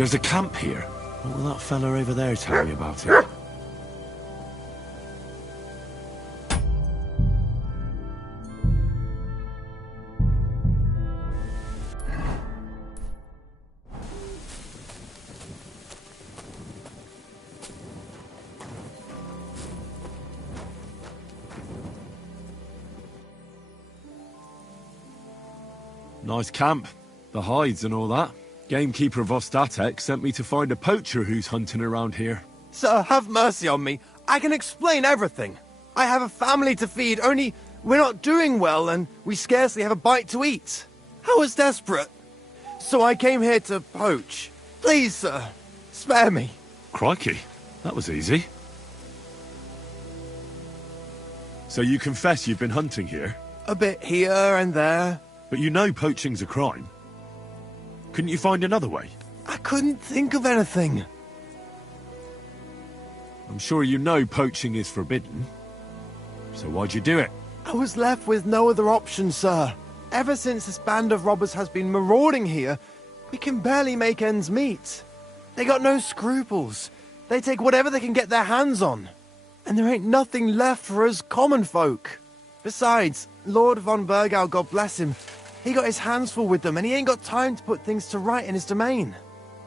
There's a camp here. What will that fella over there tell me about it? Nice camp. The hides and all that. Gamekeeper Vostatek sent me to find a poacher who's hunting around here. Sir, have mercy on me. I can explain everything. I have a family to feed, only we're not doing well and we scarcely have a bite to eat. I was desperate. So I came here to poach. Please, sir, spare me. Crikey, that was easy. So you confess you've been hunting here? A bit here and there. But you know poaching's a crime. Couldn't you find another way? I couldn't think of anything. I'm sure you know poaching is forbidden. So why'd you do it? I was left with no other option, sir. Ever since this band of robbers has been marauding here, we can barely make ends meet. They got no scruples. They take whatever they can get their hands on. And there ain't nothing left for us common folk. Besides, Lord von Burgau, God bless him, he got his hands full with them and he ain't got time to put things to right in his domain.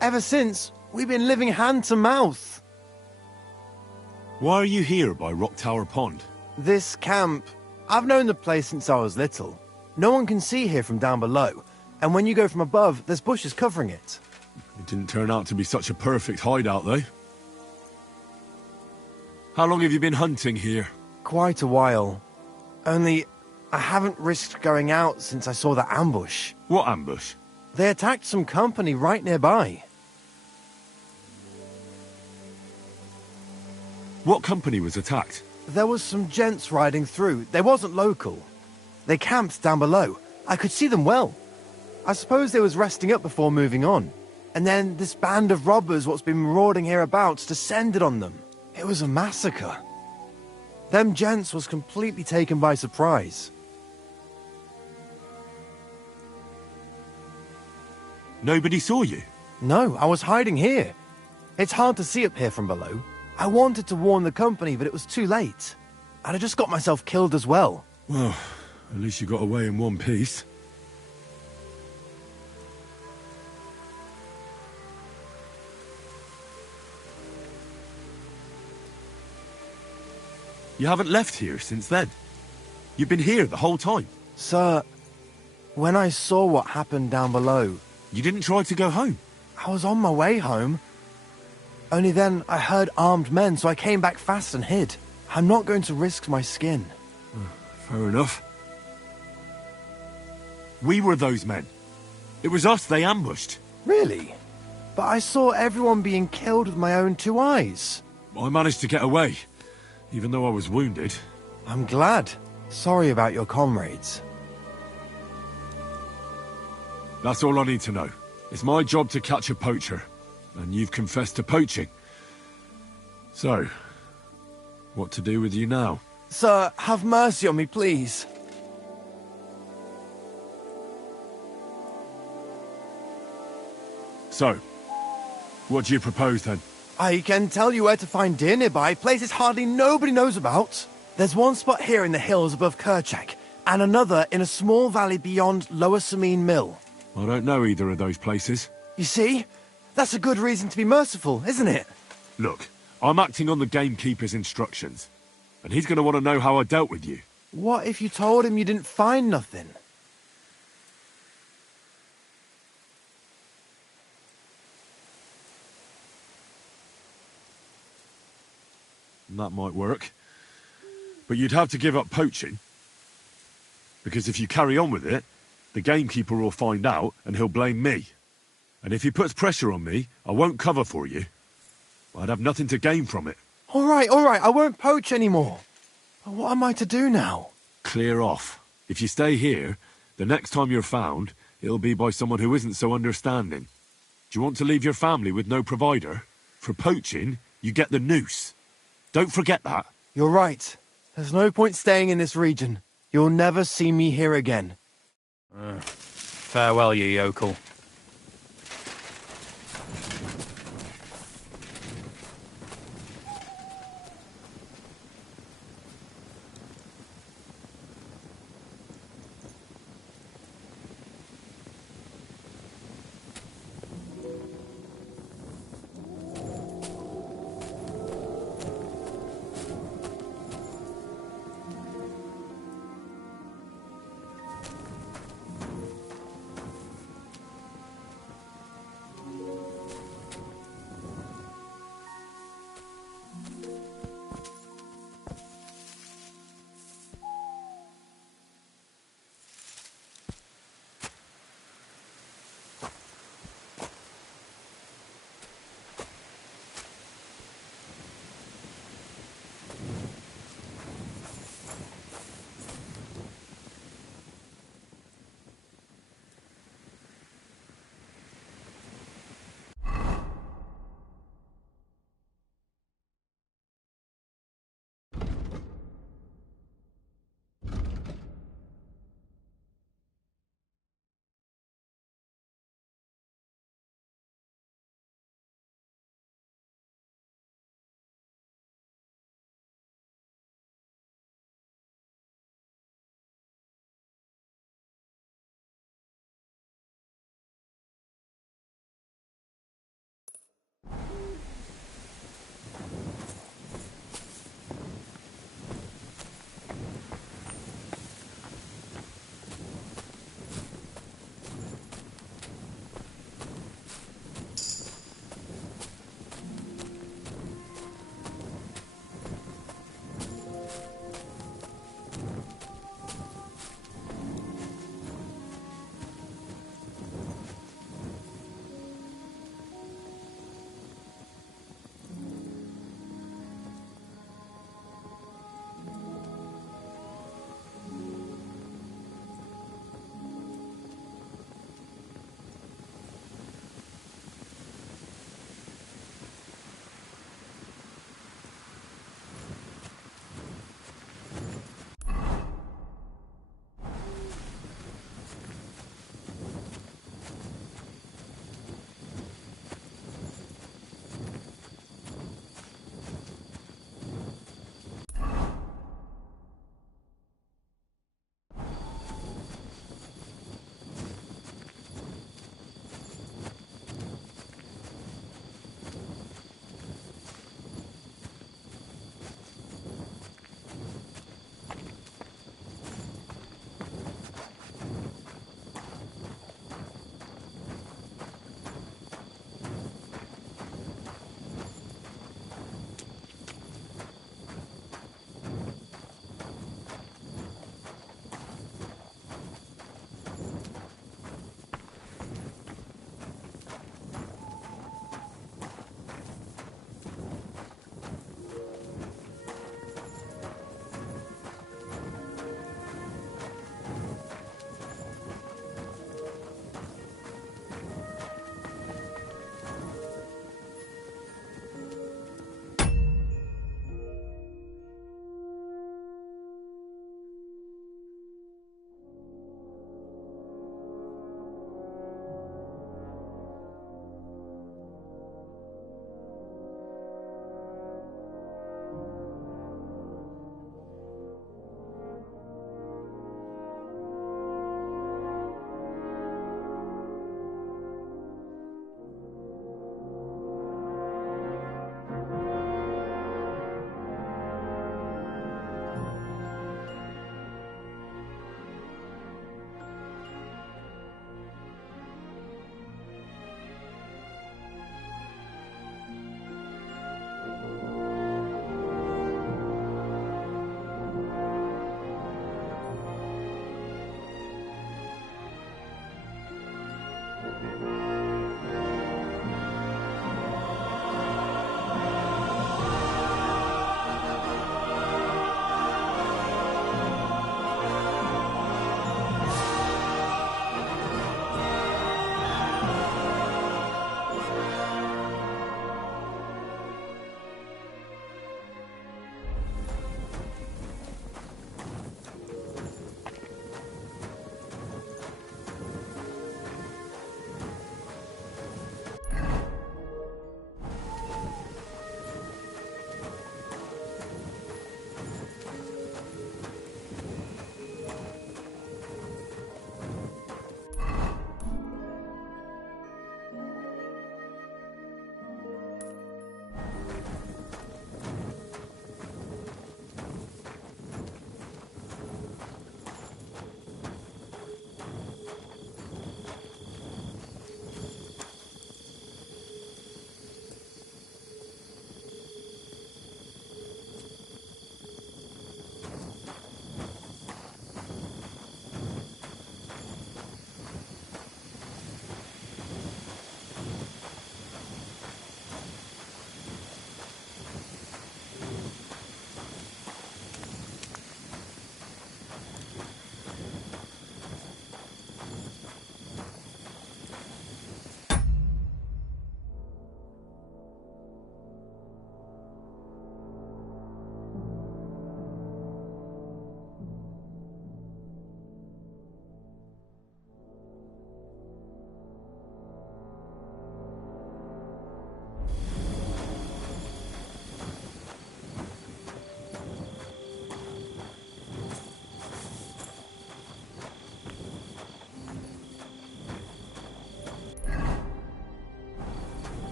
Ever since, we've been living hand to mouth. Why are you here by Rock Tower Pond? This camp, I've known the place since I was little. No one can see here from down below, and when you go from above, there's bushes covering it. It didn't turn out to be such a perfect hideout, though. How long have you been hunting here? Quite a while. Only, I haven't risked going out since I saw that ambush. What ambush? They attacked some company right nearby. What company was attacked? There was some gents riding through. They wasn't local. They camped down below. I could see them well. I suppose they was resting up before moving on. And then this band of robbers what's been marauding hereabouts descended on them. It was a massacre. Them gents was completely taken by surprise. Nobody saw you? No, I was hiding here. It's hard to see up here from below. I wanted to warn the company, but it was too late. I'd have just got myself killed as well. Well, at least you got away in one piece. You haven't left here since then. You've been here the whole time. Sir, when I saw what happened down below... You didn't try to go home? I was on my way home. Only then I heard armed men, so I came back fast and hid. I'm not going to risk my skin. Fair enough. We were those men. It was us they ambushed. Really? But I saw everyone being killed with my own two eyes. I managed to get away, even though I was wounded. I'm glad. Sorry about your comrades. That's all I need to know. It's my job to catch a poacher, and you've confessed to poaching. So, what to do with you now? Sir, have mercy on me, please. So, what do you propose then? I can tell you where to find deer nearby, places hardly nobody knows about. There's one spot here in the hills above Kerchak, and another in a small valley beyond Lower Samine Mill. I don't know either of those places. You see? That's a good reason to be merciful, isn't it? Look, I'm acting on the gamekeeper's instructions, and he's going to want to know how I dealt with you. What if you told him you didn't find nothing? That might work. But you'd have to give up poaching. Because if you carry on with it, the gamekeeper will find out and he'll blame me. And if he puts pressure on me, I won't cover for you. I'd have nothing to gain from it. All right, I won't poach anymore. But what am I to do now? Clear off. If you stay here, the next time you're found, it'll be by someone who isn't so understanding. Do you want to leave your family with no provider? For poaching, you get the noose. Don't forget that. You're right. There's no point staying in this region. You'll never see me here again. Farewell, you yokel.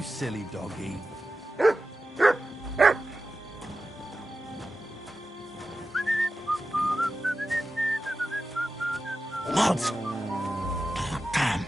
You silly doggy. Lads! Damn!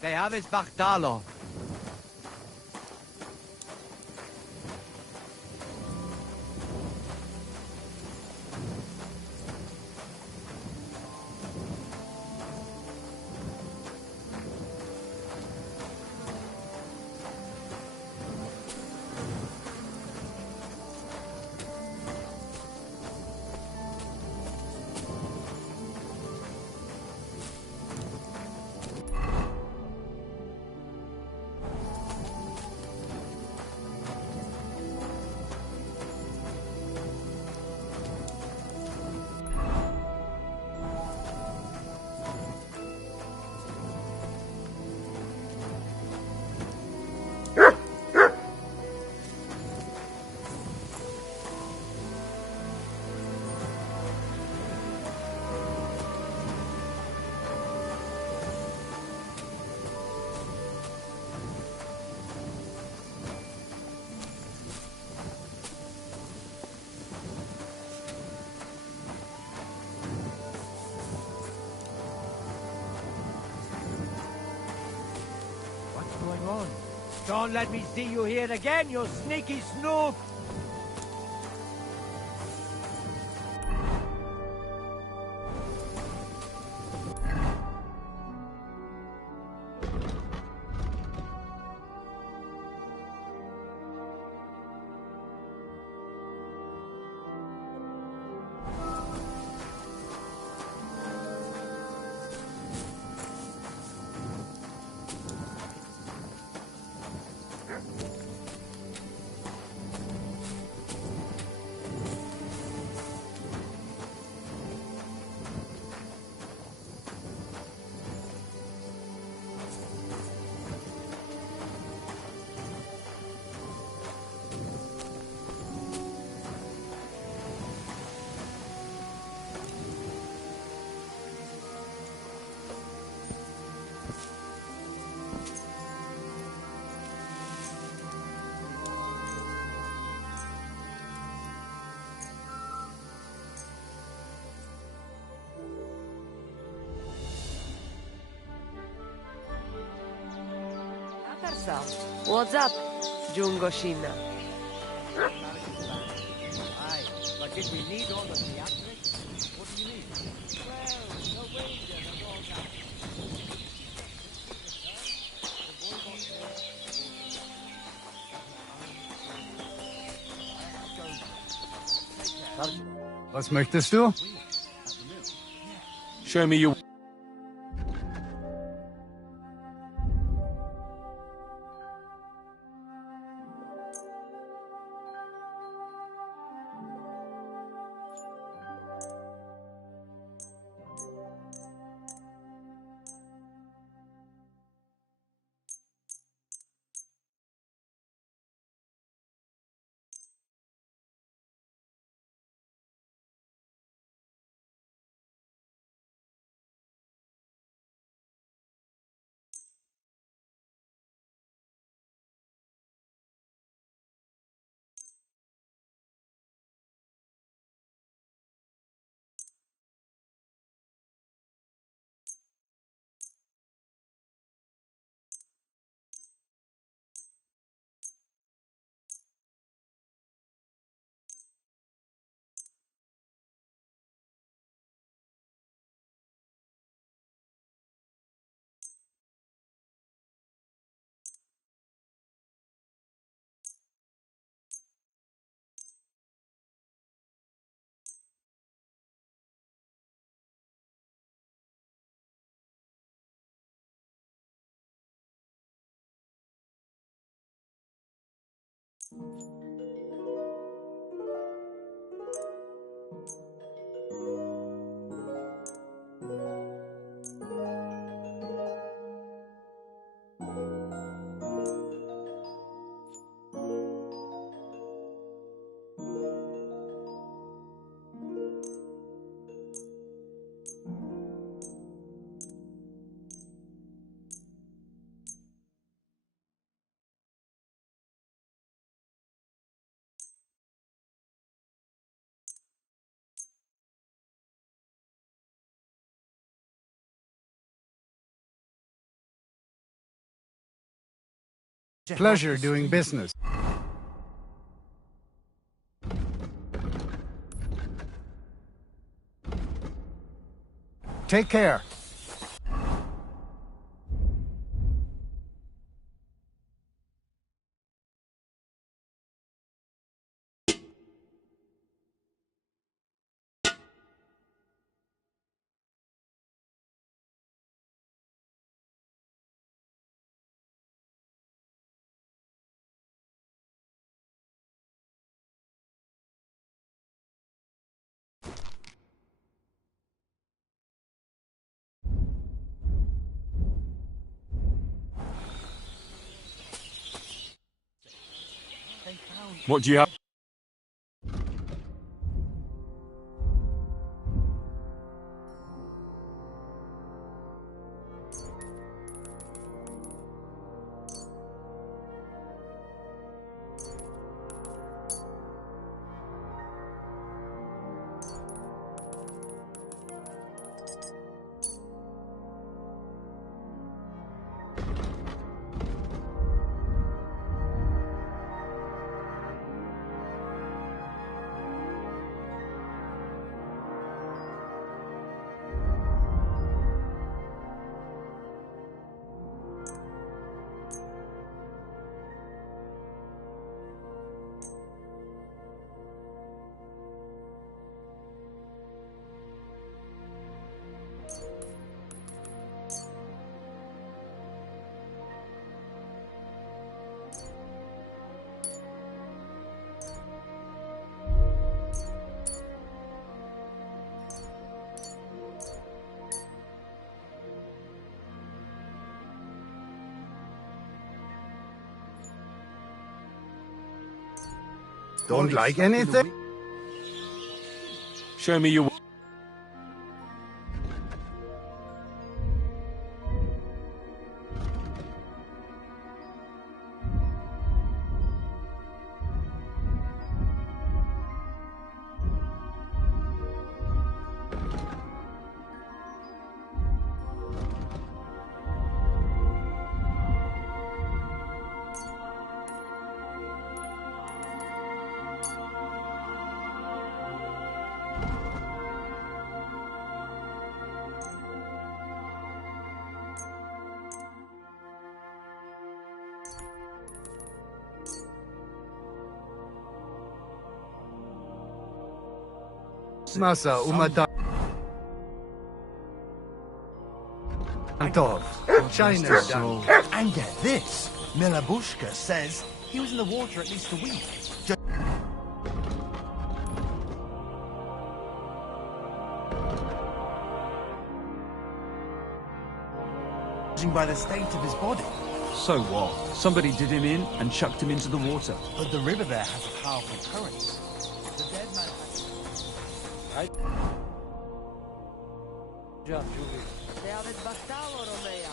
They have his Bactalo. What's going on? Don't let me see you here again, you sneaky snoop! What's up, Jungoshina? Aye, but did we need all the theatrics? What do you need? Well, the wages and all that. Was möchtest du? Show me your... Pleasure doing business. Take care. What do you have? Don't like anything? Show me your... Masa umata. Antov. China's done. And get this, Milabushka says he was in the water at least a week. Judging by the state of his body. So what? Somebody did him in and chucked him into the water. But the river there has a powerful current. The dead man has... Right? Job, Julie. Te aveți bastalo, Romea.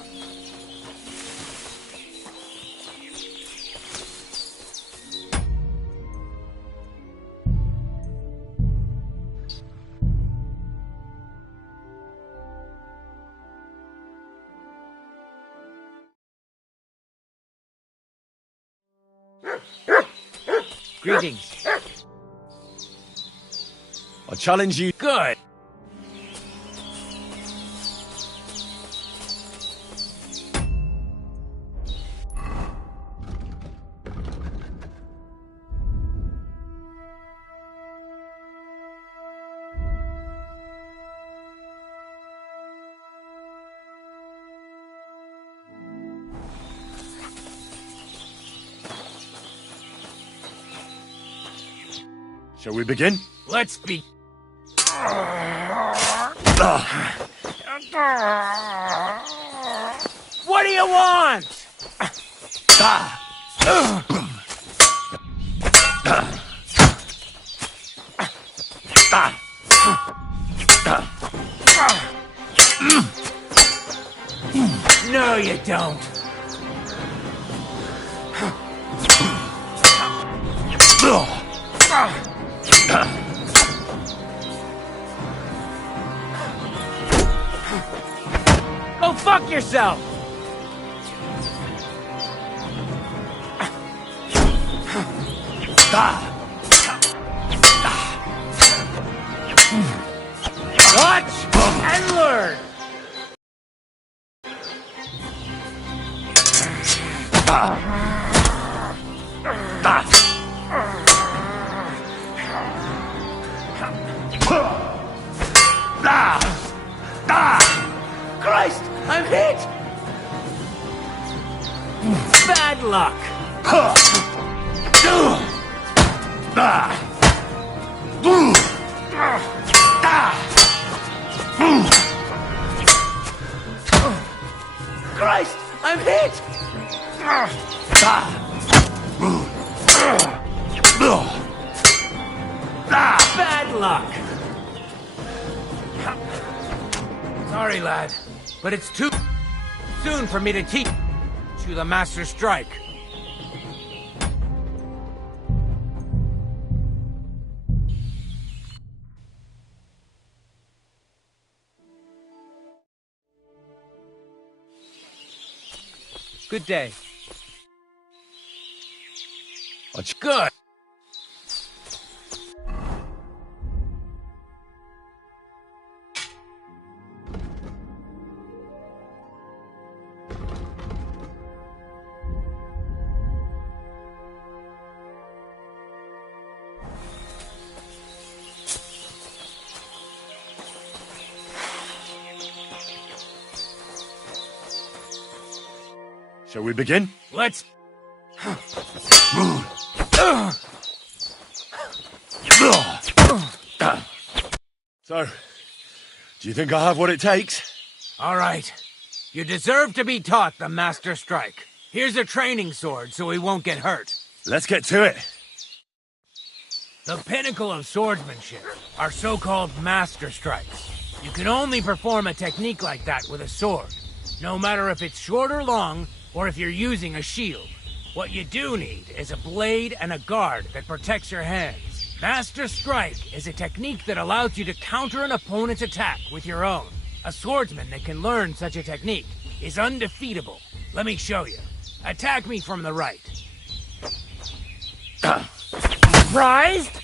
Greetings. I challenge you... Good. Shall we begin? Let's be. What do you want? No, you don't. Go fuck yourself! Watch and learn! Christ! I'm hit! Bad luck! Christ! I'm hit! Bad luck! Sorry, lad, but it's too soon for me to teach you the Master Strike. Good day. Good. Shall we begin? Let's... So, do you think I have what it takes? All right. You deserve to be taught the Master Strike. Here's a training sword so he won't get hurt. Let's get to it. The pinnacle of swordsmanship are so-called Master Strikes. You can only perform a technique like that with a sword, no matter if it's short or long, or if you're using a shield. What you do need is a blade and a guard that protects your hands. Master Strike is a technique that allows you to counter an opponent's attack with your own. A swordsman that can learn such a technique is undefeatable. Let me show you. Attack me from the right. Surprised?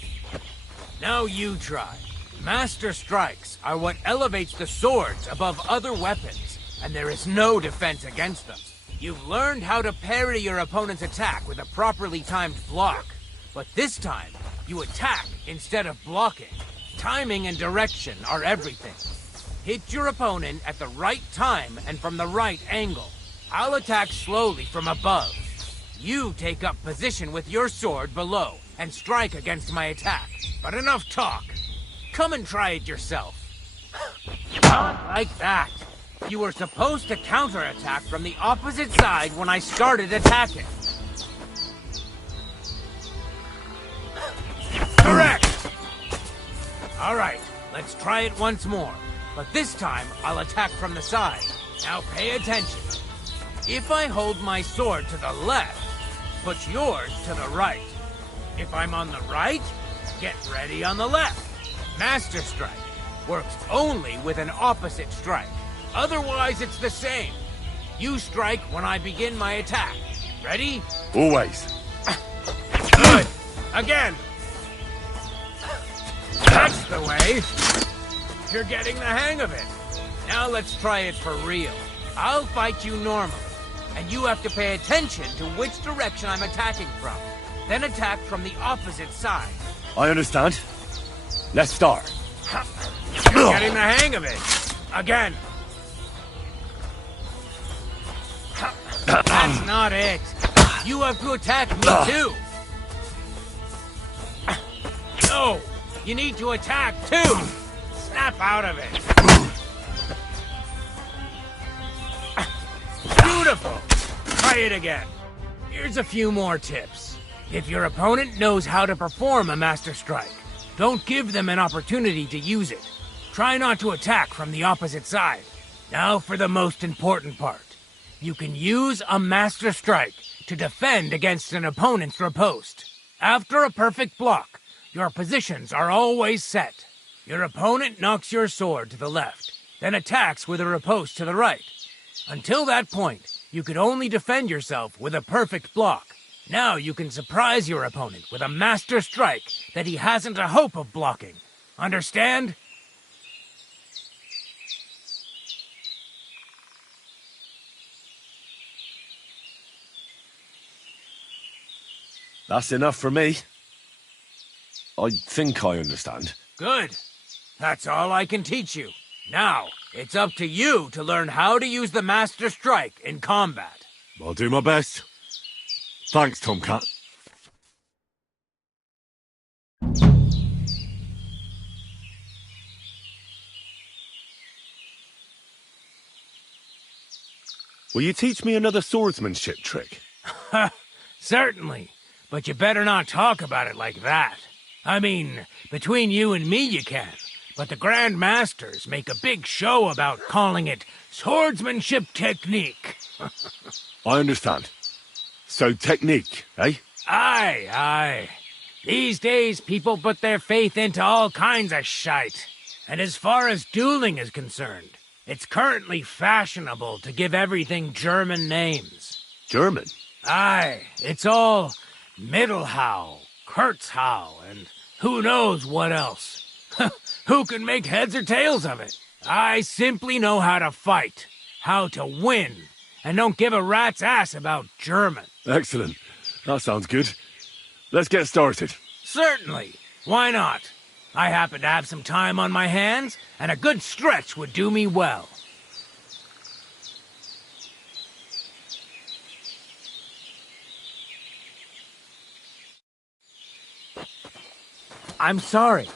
Now you try. Master Strikes are what elevates the swords above other weapons, and there is no defense against them. You've learned how to parry your opponent's attack with a properly timed block, but this time, you attack instead of blocking. Timing and direction are everything. Hit your opponent at the right time and from the right angle. I'll attack slowly from above. You take up position with your sword below and strike against my attack. But enough talk. Come and try it yourself. Not like that. You were supposed to counterattack from the opposite side when I started attacking. Correct! Alright, let's try it once more. But this time, I'll attack from the side. Now pay attention. If I hold my sword to the left, put yours to the right. If I'm on the right, get ready on the left. Master Strike works only with an opposite strike. Otherwise, it's the same. You strike when I begin my attack. Ready? Always. Good. Again. That's the way. You're getting the hang of it. Now let's try it for real. I'll fight you normally, and you have to pay attention to which direction I'm attacking from. Then attack from the opposite side. I understand. Let's start. You're getting the hang of it. Again. That's not it. You have to attack me too. No, you need to attack too. Snap out of it. Beautiful. Try it again. Here's a few more tips. If your opponent knows how to perform a Master Strike, don't give them an opportunity to use it. Try not to attack from the opposite side. Now for the most important part. You can use a Master Strike to defend against an opponent's riposte. After a perfect block, your positions are always set. Your opponent knocks your sword to the left, then attacks with a riposte to the right. Until that point, you could only defend yourself with a perfect block. Now you can surprise your opponent with a master strike that he hasn't a hope of blocking. Understand? That's enough for me. I think I understand. Good. That's all I can teach you. Now, it's up to you to learn how to use the Master Strike in combat. I'll do my best. Thanks, Tomcat. Will you teach me another swordsmanship trick? Certainly, but you better not talk about it like that. I mean, between you and me you can, but the Grand Masters make a big show about calling it swordsmanship technique. I understand. So technique, eh? Aye. These days, people put their faith into all kinds of shite. And as far as dueling is concerned, it's currently fashionable to give everything German names. German? Aye, it's all Mittelhau, Kurzhau, and who knows what else. Who can make heads or tails of it? I simply know how to fight, how to win, and don't give a rat's ass about German. Excellent. That sounds good. Let's get started. Certainly. Why not? I happen to have some time on my hands, and a good stretch would do me well. I'm sorry.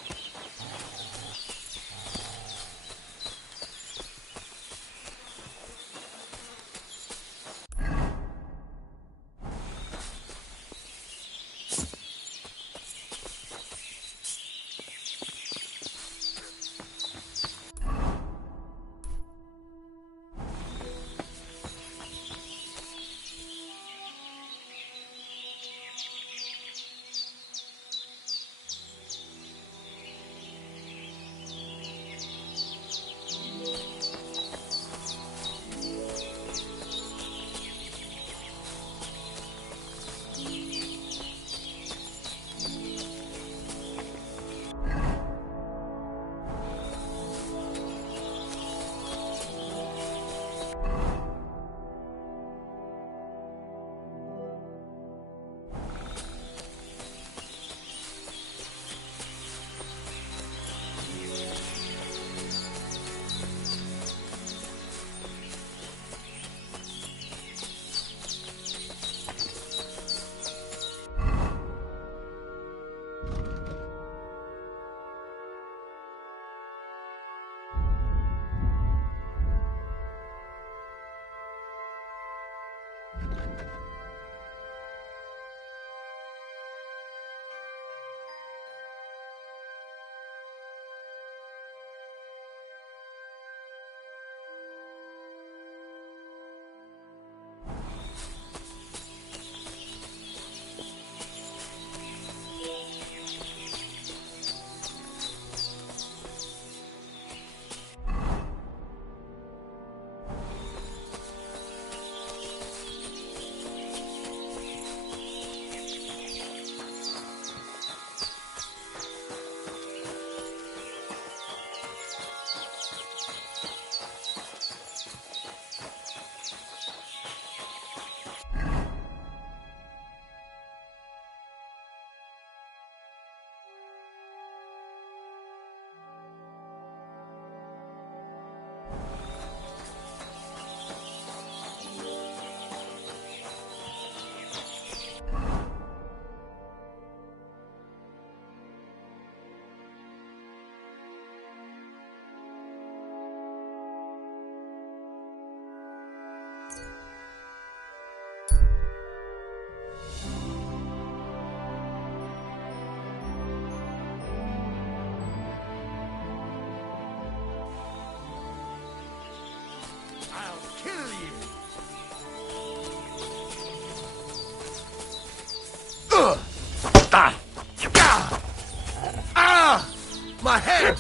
My head!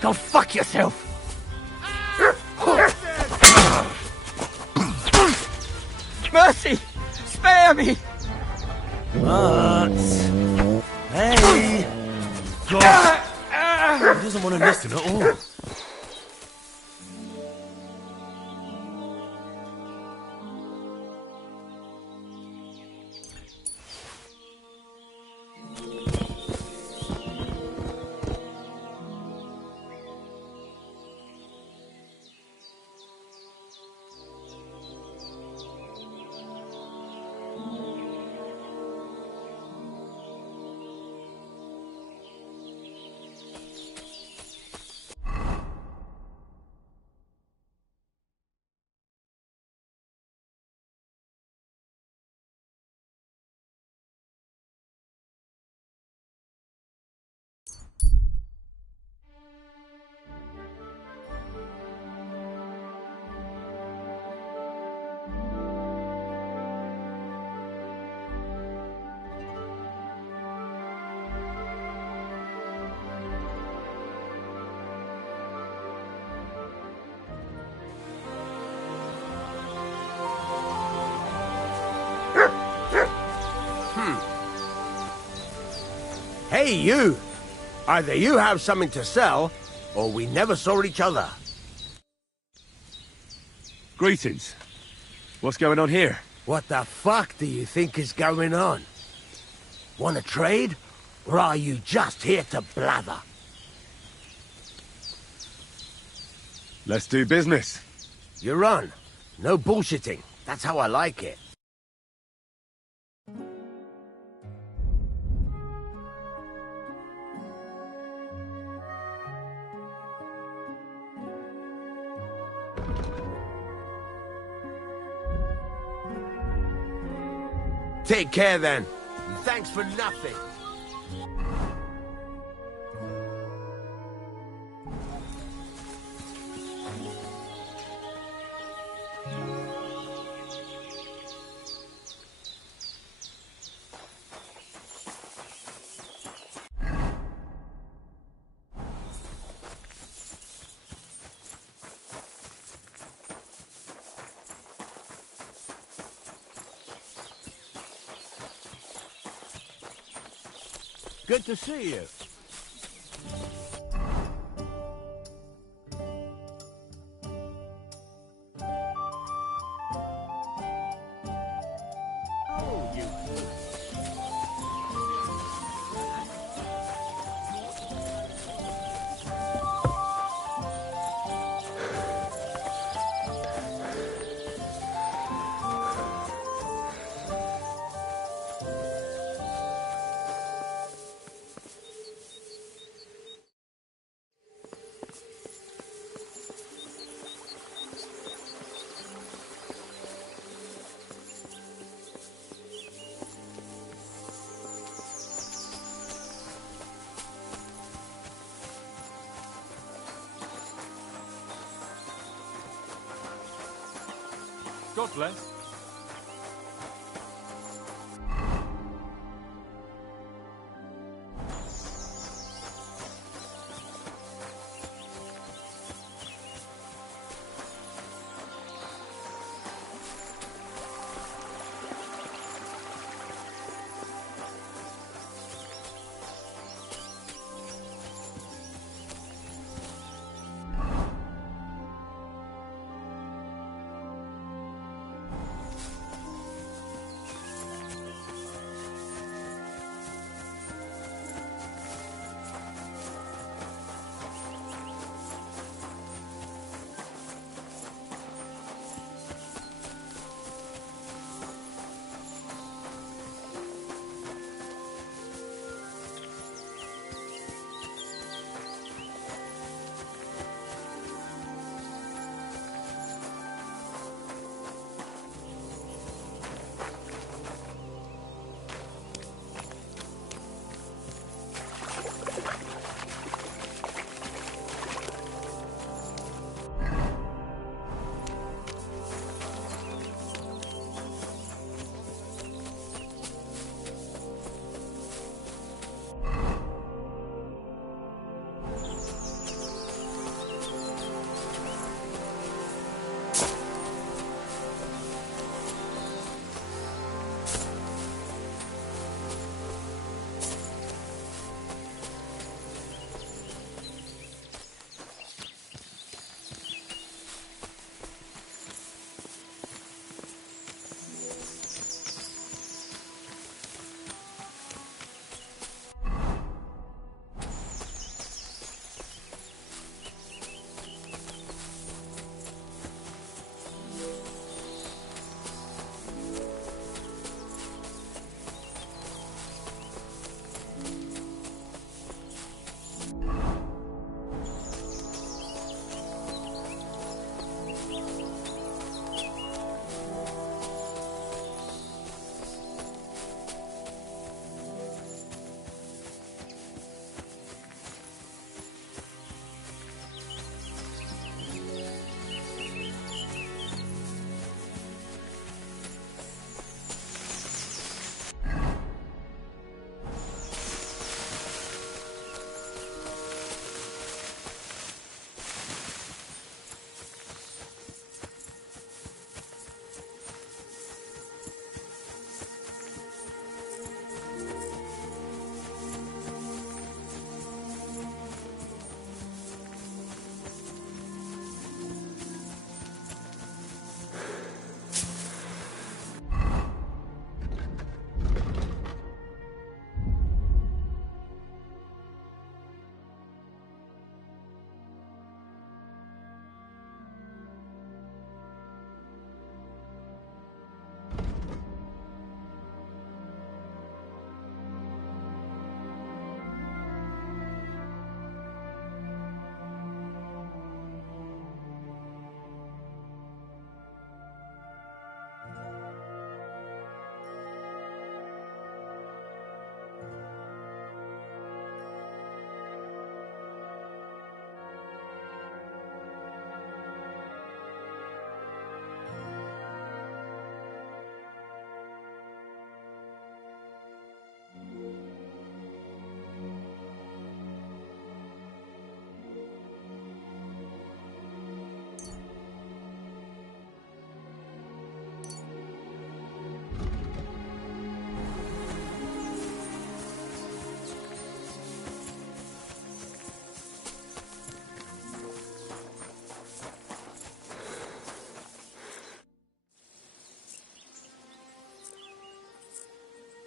Go fuck Fuck yourself! Mercy! Spare me! But... Hey! God! He doesn't want to listen at all. Hey, you! Either you have something to sell, or we never saw each other. Greetings. What's going on here? What the fuck do you think is going on? Want to trade? Or are you just here to blather? Let's do business. You're on. No bullshitting. That's how I like it. Take care then. And thanks for nothing. Good to see you. God bless.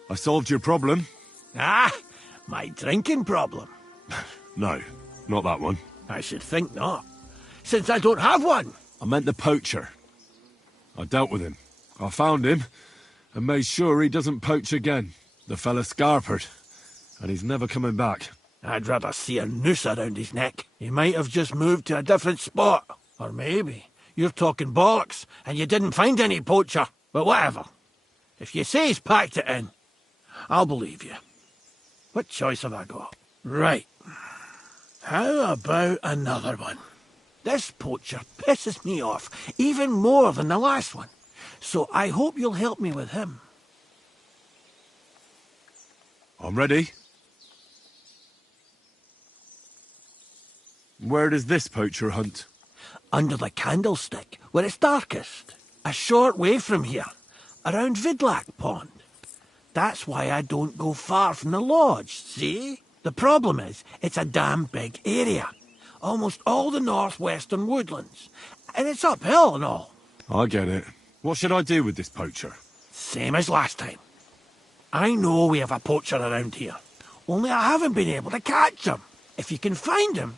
I solved your problem. Ah, my drinking problem. No, not that one. I should think not, since I don't have one. I meant the poacher. I dealt with him. I found him and made sure he doesn't poach again. The fella scarpered, and he's never coming back. I'd rather see a noose around his neck. He might have just moved to a different spot. Or maybe you're talking bollocks and you didn't find any poacher. But whatever. If you say he's packed it in, I'll believe you. What choice have I got? Right. How about another one? This poacher pisses me off even more than the last one. So I hope you'll help me with him. I'm ready. Where does this poacher hunt? Under the candlestick, where it's darkest. A short way from here, around Vidlac Pond. That's why I don't go far from the lodge, see? The problem is, it's a damn big area. Almost all the northwestern woodlands. And it's uphill and all. I get it. What should I do with this poacher? Same as last time. I know we have a poacher around here. Only I haven't been able to catch him. If you can find him,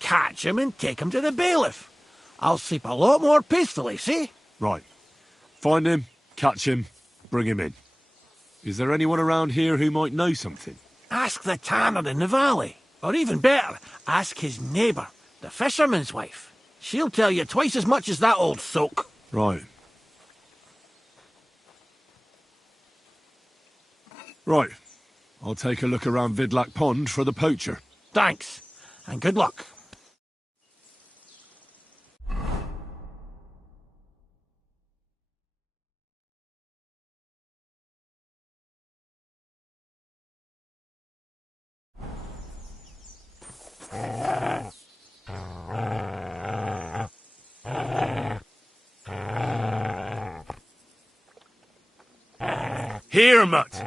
catch him and take him to the bailiff. I'll sleep a lot more peacefully, see? Right. Find him, catch him, bring him in. Is there anyone around here who might know something? Ask the tanner in the valley. Or even better, ask his neighbour, the fisherman's wife. She'll tell you twice as much as that old soak. Right. Right. I'll take a look around Vidlac Pond for the poacher. Thanks, and good luck. Here, mutt!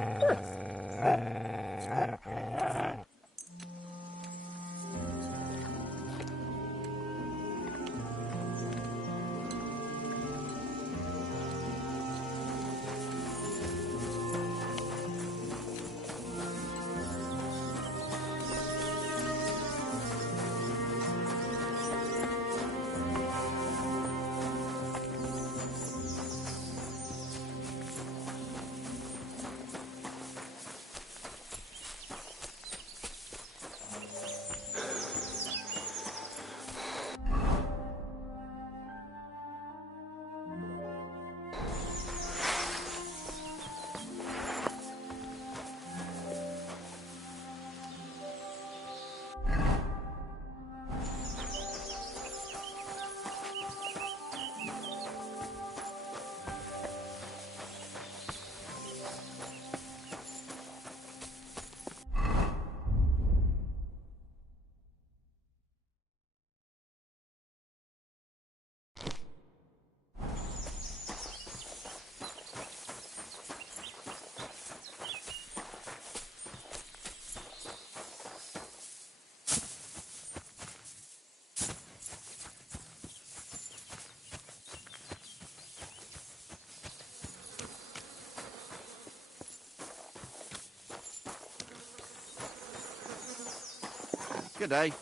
Good day.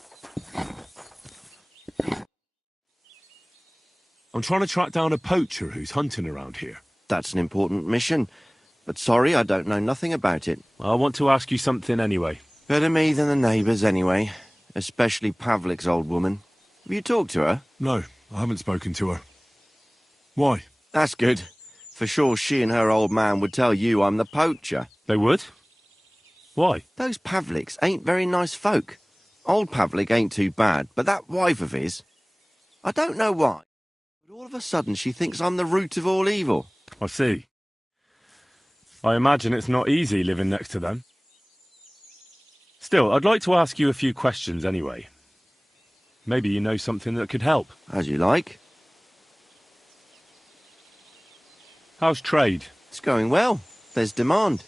I'm trying to track down a poacher who's hunting around here. That's an important mission. But sorry, I don't know nothing about it. I want to ask you something anyway. Better me than the neighbours, anyway. Especially Pavlik's old woman. Have you talked to her? No, I haven't spoken to her. Why? That's good. For sure she and her old man would tell you I'm the poacher. They would? Why? Those Pavliks ain't very nice folk. Old Pavlik ain't too bad, but that wife of his... I don't know why, but all of a sudden she thinks I'm the root of all evil. I see. I imagine it's not easy living next to them. Still, I'd like to ask you a few questions anyway. Maybe you know something that could help. As you like. How's trade? It's going well. There's demand.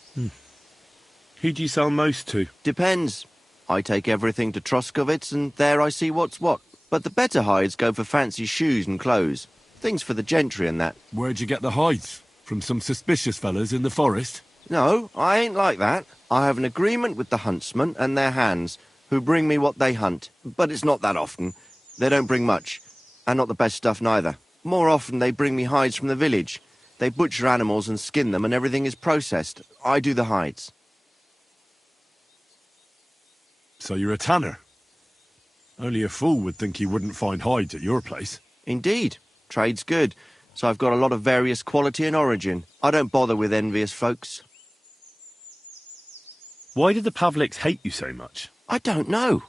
Who do you sell most to? Depends. I take everything to Troskovitz, and there I see what's what. But the better hides go for fancy shoes and clothes. Things for the gentry and that. Where'd you get the hides? From some suspicious fellas in the forest? No, I ain't like that. I have an agreement with the huntsmen and their hands, who bring me what they hunt. But it's not that often. They don't bring much, and not the best stuff neither. More often they bring me hides from the village. They butcher animals and skin them, and everything is processed. I do the hides. So you're a tanner? Only a fool would think you wouldn't find hides at your place. Indeed. Trade's good, so I've got a lot of various quality and origin. I don't bother with envious folks. Why did the Pavliks hate you so much? I don't know.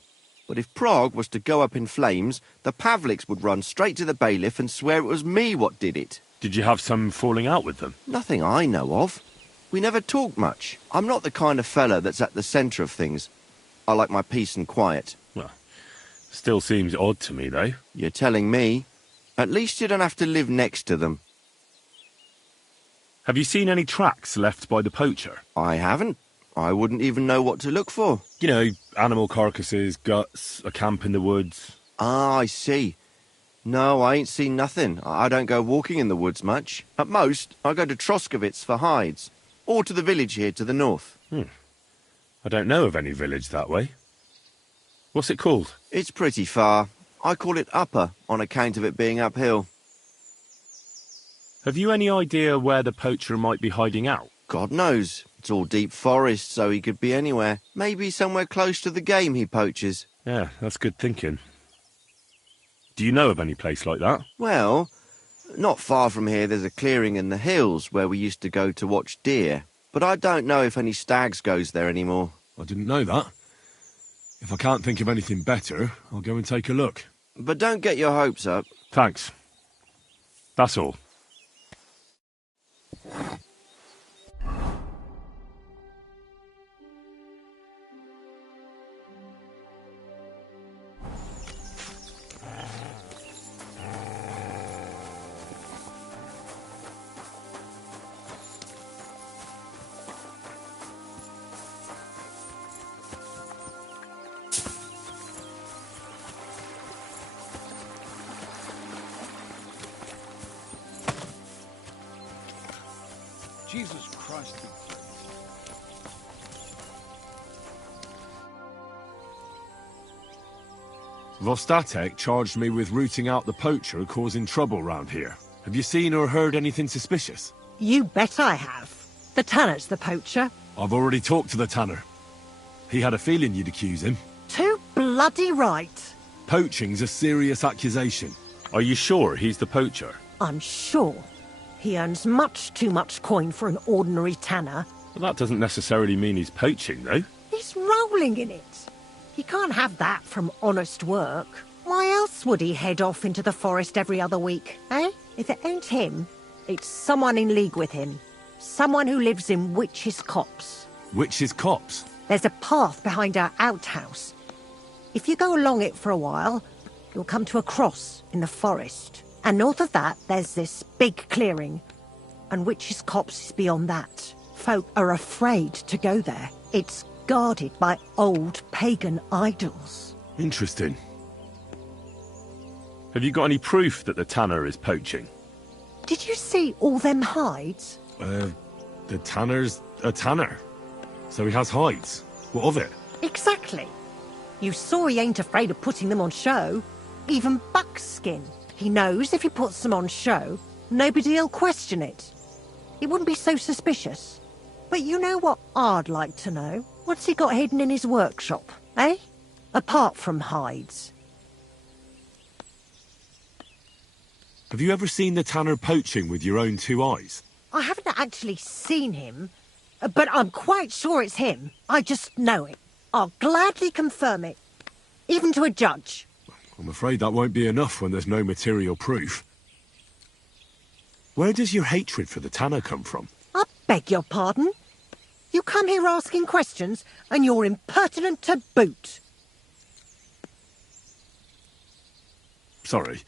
But if Prague was to go up in flames, the Pavliks would run straight to the bailiff and swear it was me what did it. Did you have some falling out with them? Nothing I know of. We never talk much. I'm not the kind of fella that's at the centre of things. I like my peace and quiet. Well, still seems odd to me, though. You're telling me? At least you don't have to live next to them. Have you seen any tracks left by the poacher? I haven't. I wouldn't even know what to look for. You know, animal carcasses, guts, a camp in the woods. Ah, I see. No, I ain't seen nothing. I don't go walking in the woods much. At most, I go to Troskovitz for hides. Or to the village here to the north. I don't know of any village that way. What's it called? It's pretty far. I call it Upper, on account of it being uphill. Have you any idea where the poacher might be hiding out? God knows. It's all deep forest, so he could be anywhere. Maybe somewhere close to the game he poaches. Yeah, that's good thinking. Do you know of any place like that? Well, not far from here there's a clearing in the hills where we used to go to watch deer. But I don't know if any stags goes there anymore. I didn't know that. If I can't think of anything better, I'll go and take a look. But don't get your hopes up. Thanks. That's all. Jesus Christ. Vostatek charged me with rooting out the poacher causing trouble round here. Have you seen or heard anything suspicious? You bet I have. The tanner's the poacher. I've already talked to the tanner. He had a feeling you'd accuse him. Too bloody right. Poaching's a serious accusation. Are you sure he's the poacher? I'm sure. He earns much too much coin for an ordinary tanner. Well, that doesn't necessarily mean he's poaching, though. He's rolling in it. He can't have that from honest work. Why else would he head off into the forest every other week, eh? If it ain't him, it's someone in league with him. Someone who lives in Witch's Copse. Witch's Copse? There's a path behind our outhouse. If you go along it for a while, you'll come to a cross in the forest. And north of that, there's this big clearing. And Witch's Copse is beyond that. Folk are afraid to go there. It's guarded by old pagan idols. Interesting. Have you got any proof that the tanner is poaching? Did you see all them hides? The tanner's a tanner. So he has hides. What of it? Exactly. You saw he ain't afraid of putting them on show. Even buckskin. He knows if he puts them on show, nobody'll question it. He wouldn't be so suspicious. But you know what I'd like to know? What's he got hidden in his workshop, eh? Apart from hides. Have you ever seen the tanner poaching with your own two eyes? I haven't actually seen him, but I'm quite sure it's him. I just know it. I'll gladly confirm it, even to a judge. I'm afraid that won't be enough when there's no material proof. Where does your hatred for the tanner come from? I beg your pardon? You come here asking questions, and you're impertinent to boot. Sorry,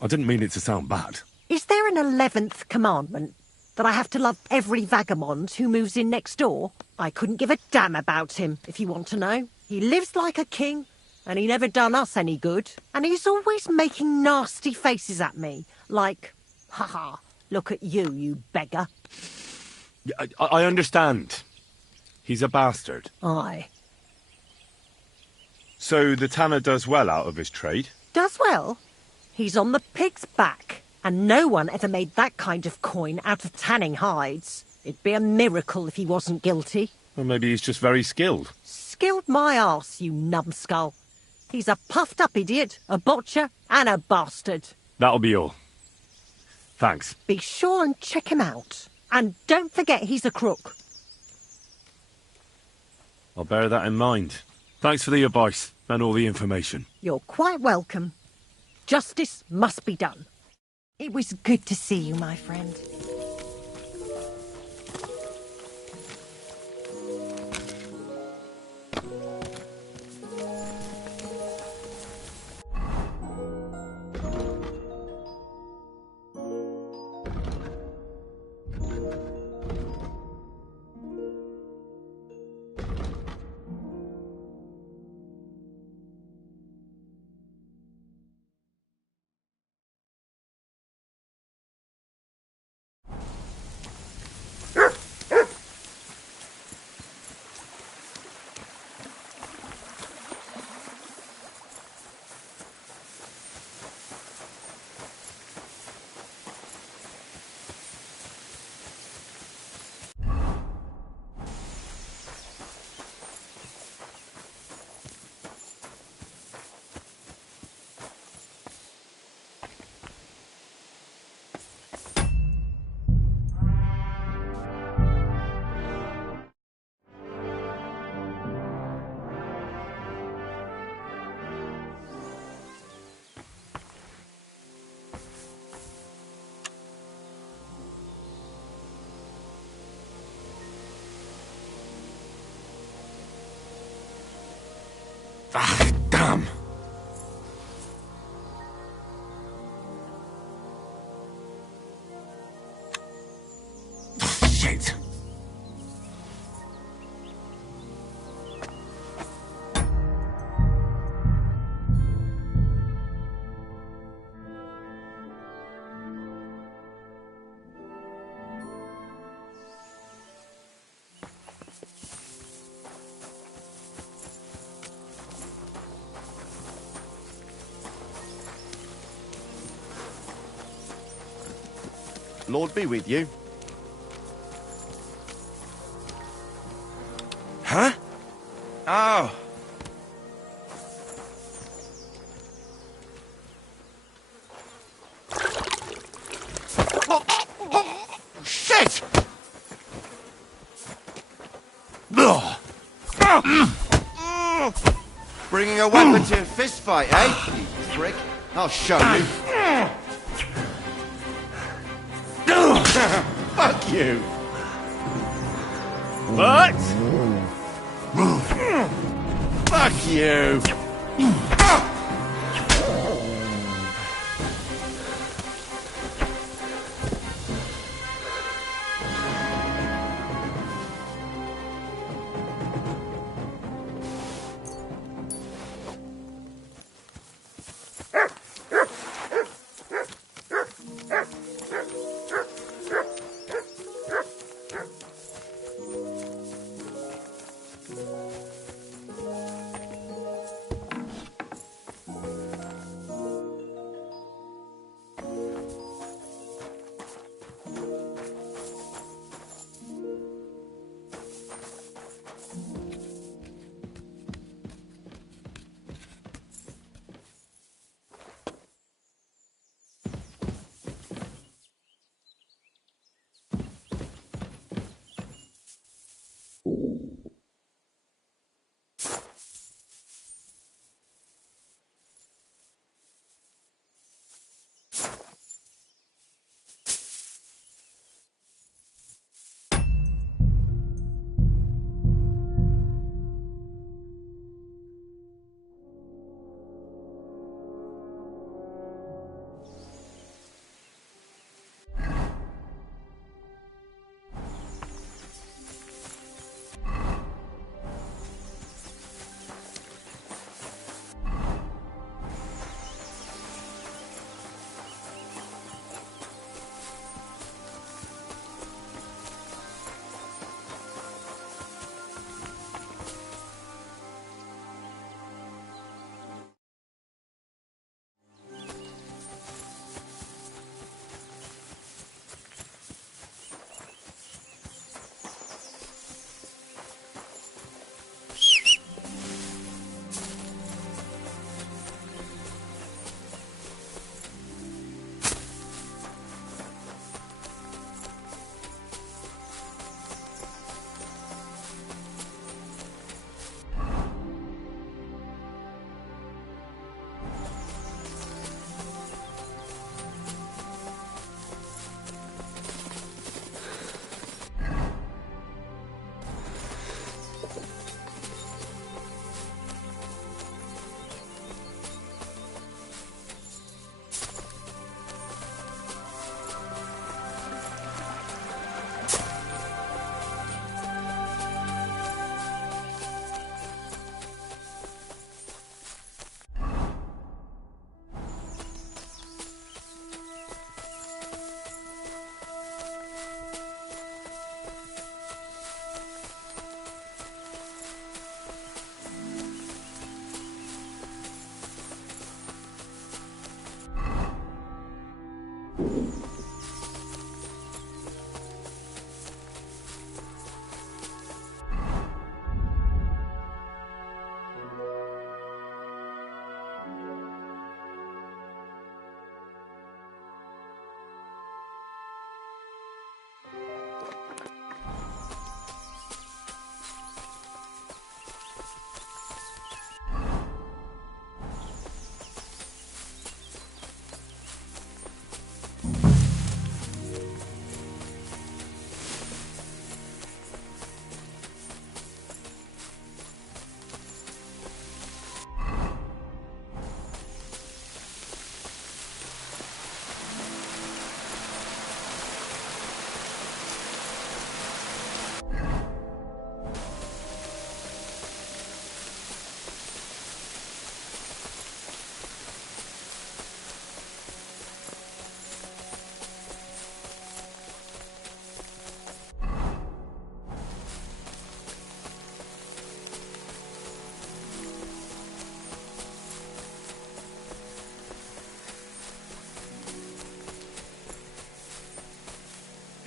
I didn't mean it to sound bad. Is there an 11th commandment? That I have to love every vagabond who moves in next door? I couldn't give a damn about him, if you want to know. He lives like a king, and he never done us any good. And he's always making nasty faces at me, like, ha, look at you, you beggar. I understand. He's a bastard. Aye. So the tanner does well out of his trade? Does well. He's on the pig's back, and no one ever made that kind of coin out of tanning hides. It'd be a miracle if he wasn't guilty. Or maybe he's just very skilled. Skilled my arse, you numbskull. He's a puffed-up idiot, a botcher, and a bastard. That'll be all. Thanks. Be sure and check him out. And don't forget he's a crook. I'll bear that in mind. Thanks for the advice and all the information. You're quite welcome. Justice must be done. It was good to see you, my friend. Ah, damn! Shit! Lord be with you. Huh? Oh. Shit! Bringing a weapon to a fist fight, eh? You prick. I'll show you. Fuck you! What? Fuck you!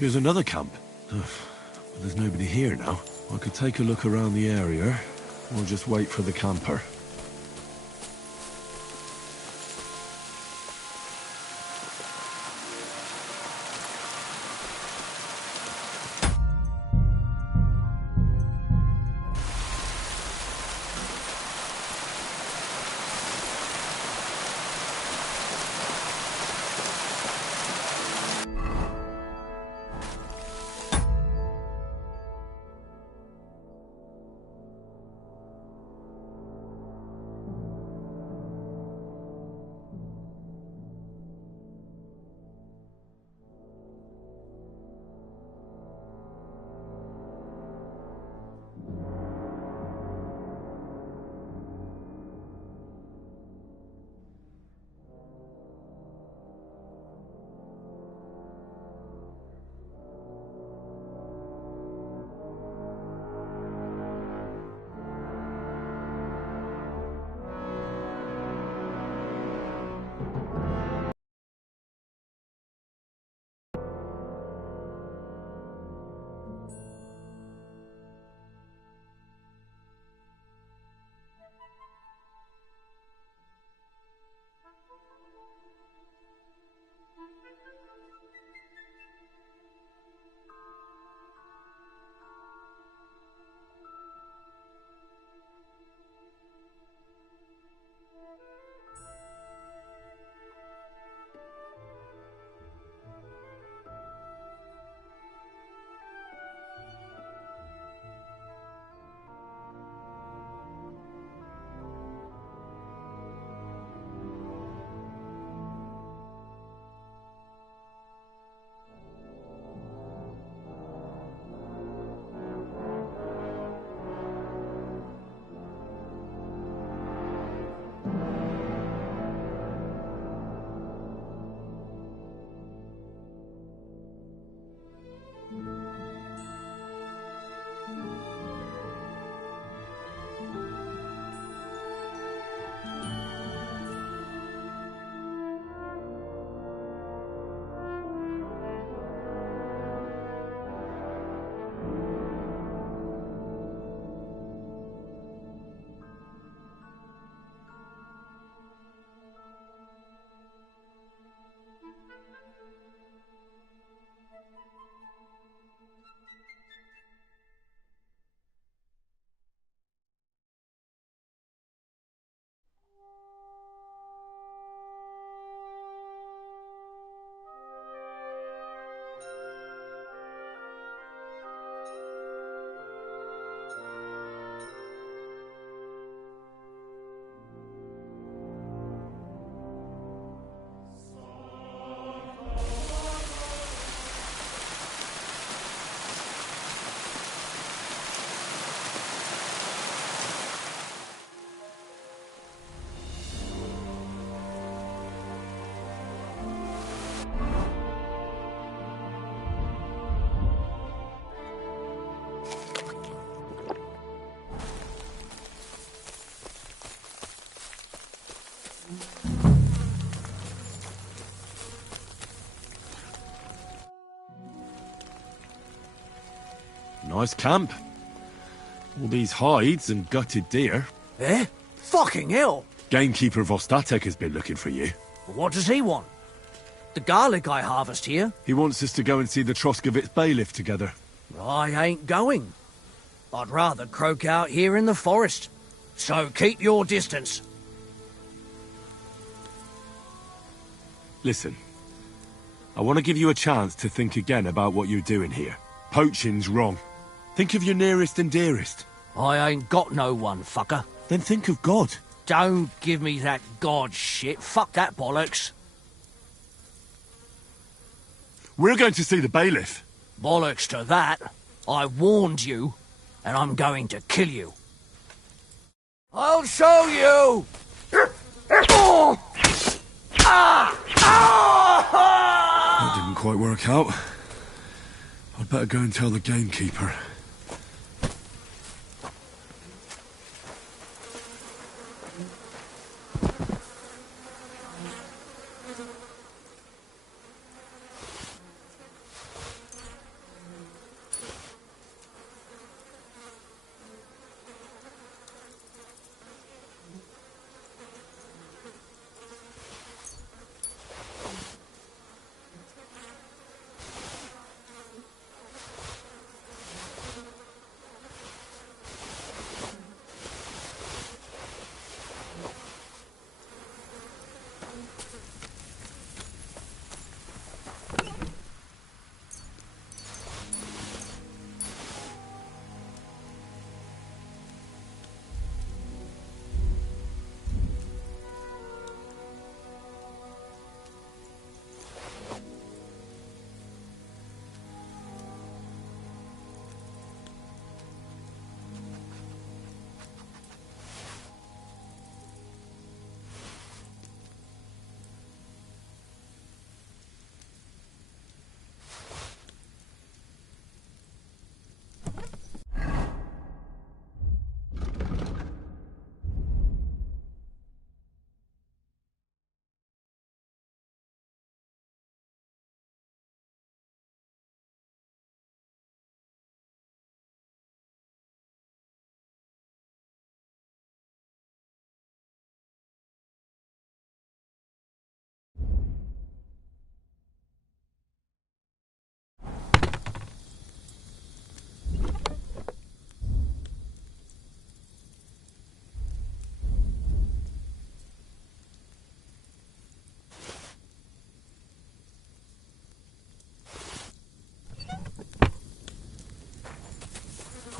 Here's another camp. Ugh, but there's nobody here now. I could take a look around the area, or just wait for the camper. Nice camp. All these hides and gutted deer. Eh? Fucking hell! Gamekeeper Vostatek has been looking for you. What does he want? The garlic I harvest here? He wants us to go and see the Troskovitz bailiff together. I ain't going. I'd rather croak out here in the forest. So keep your distance. Listen, I want to give you a chance to think again about what you're doing here. Poaching's wrong. Think of your nearest and dearest. I ain't got no one, fucker. Then think of God. Don't give me that God shit. Fuck that bollocks. We're going to see the bailiff. Bollocks to that. I warned you, and I'm going to kill you. I'll show you! That didn't quite work out. I'd better go and tell the gamekeeper.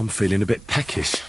I'm feeling a bit peckish.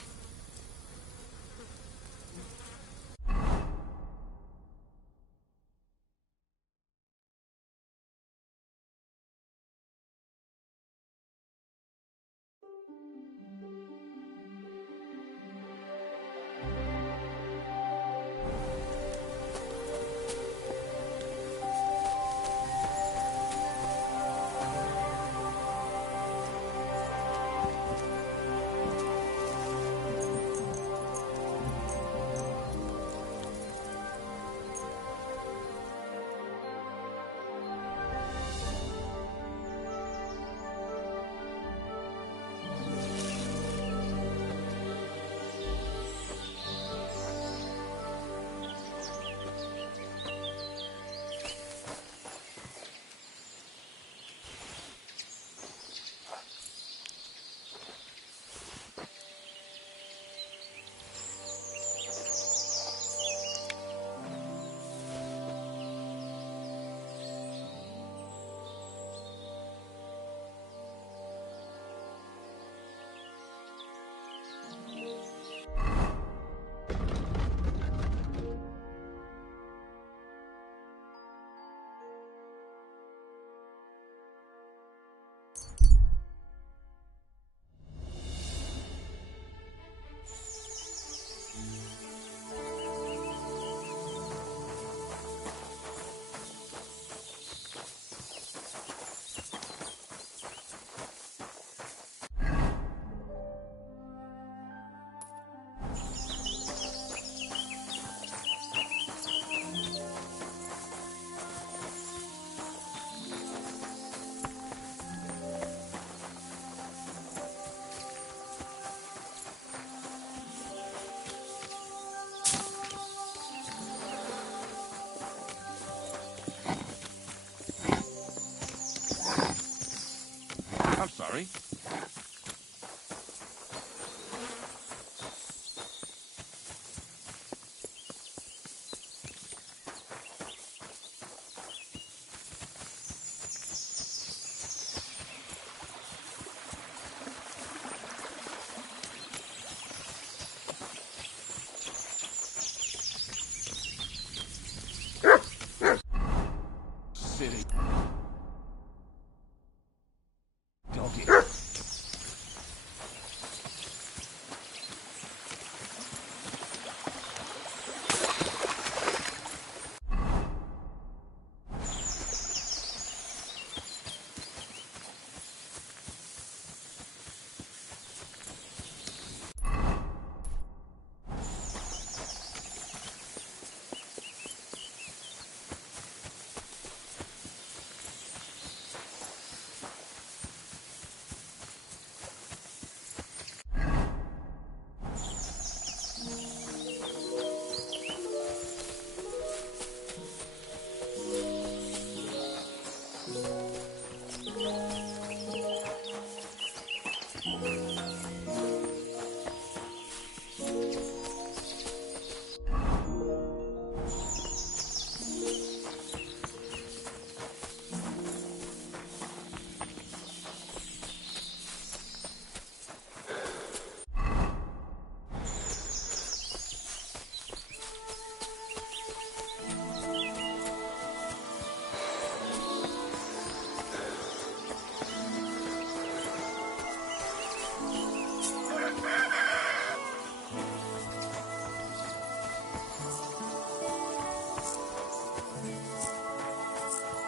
I'm sorry. Silly doggy.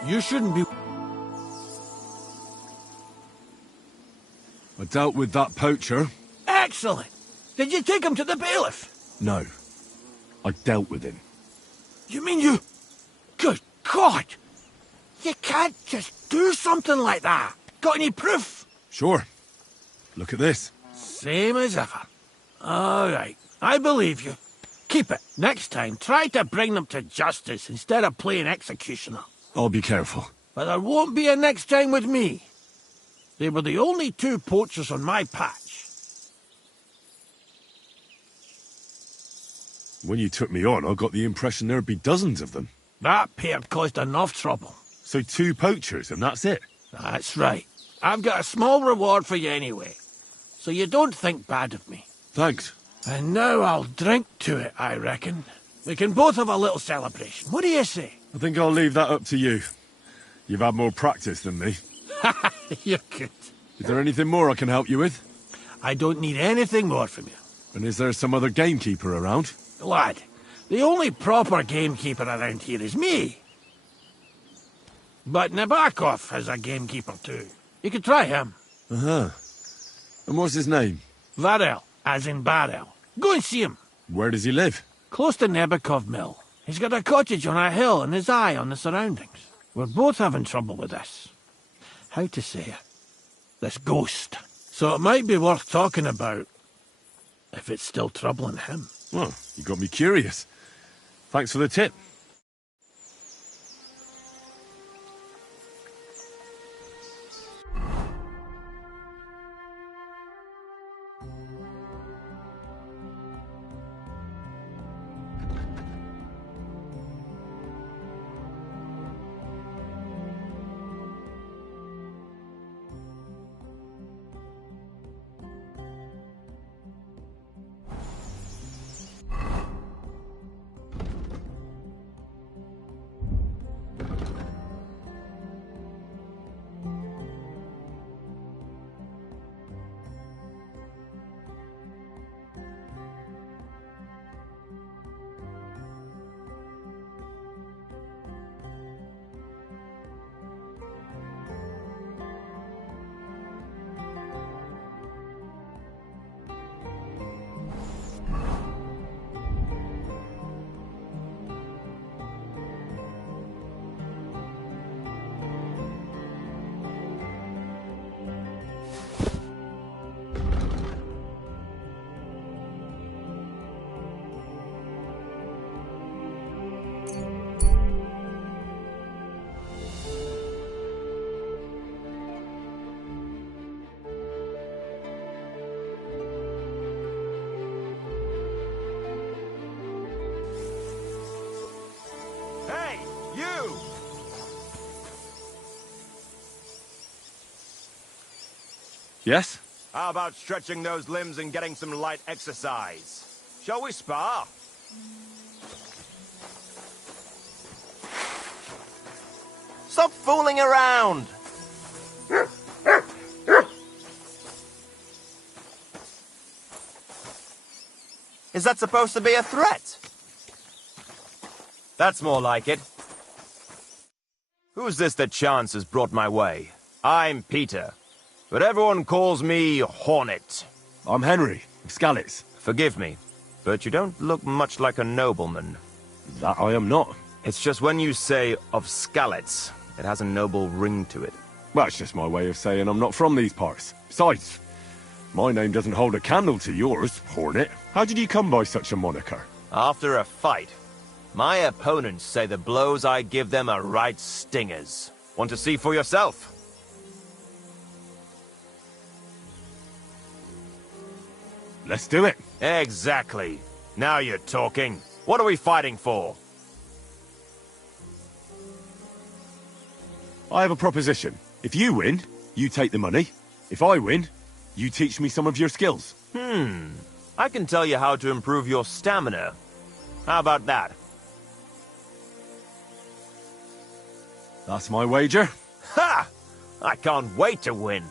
You shouldn't be... I dealt with that poacher. Excellent! Did you take him to the bailiff? No. I dealt with him. You mean you... Good God! You can't just do something like that. Got any proof? Sure. Look at this. Same as ever. All right, I believe you. Keep it. Next time, try to bring them to justice instead of playing executioner. I'll be careful. But there won't be a next time with me. They were the only two poachers on my patch. When you took me on, I got the impression there'd be dozens of them. That pair caused enough trouble. So 2 poachers, and that's it? That's right. I've got a small reward for you anyway. so you don't think bad of me. Thanks. And now I'll drink to it, I reckon. We can both have a little celebration. What do you say? I think I'll leave that up to you. You've had more practice than me. You're good. Is there anything more I can help you with? I don't need anything more from you. And is there some other gamekeeper around? Lad, the only proper gamekeeper around here is me. But Nabokov has a gamekeeper too. You could try him. Uh-huh. And what's his name? Varel, as in barrel. Go and see him. Where does he live? Close to Nabokov Mill. He's got a cottage on a hill and his eye on the surroundings. We're both having trouble with this. How to say it? This ghost. So it might be worth talking about if it's still troubling him. Well, you got me curious. Thanks for the tip. Hey, you! Yes? How about stretching those limbs and getting some light exercise? Shall we spar? Stop fooling around! Is that supposed to be a threat? That's more like it. Who's this that chance has brought my way? I'm Peter, but everyone calls me Hornet. I'm Henry, of Skalitz. Forgive me, but you don't look much like a nobleman. That I am not. It's just when you say of Skalitz, it has a noble ring to it. Well, it's just my way of saying I'm not from these parts. Besides, my name doesn't hold a candle to yours, Hornet. How did you come by such a moniker? After a fight, my opponents say the blows I give them are right stingers. Want to see for yourself? Let's do it. Exactly. Now you're talking. What are we fighting for? I have a proposition. If you win, you take the money. If I win, you teach me some of your skills. I can tell you how to improve your stamina. How about that? That's my wager. Ha! I can't wait to win.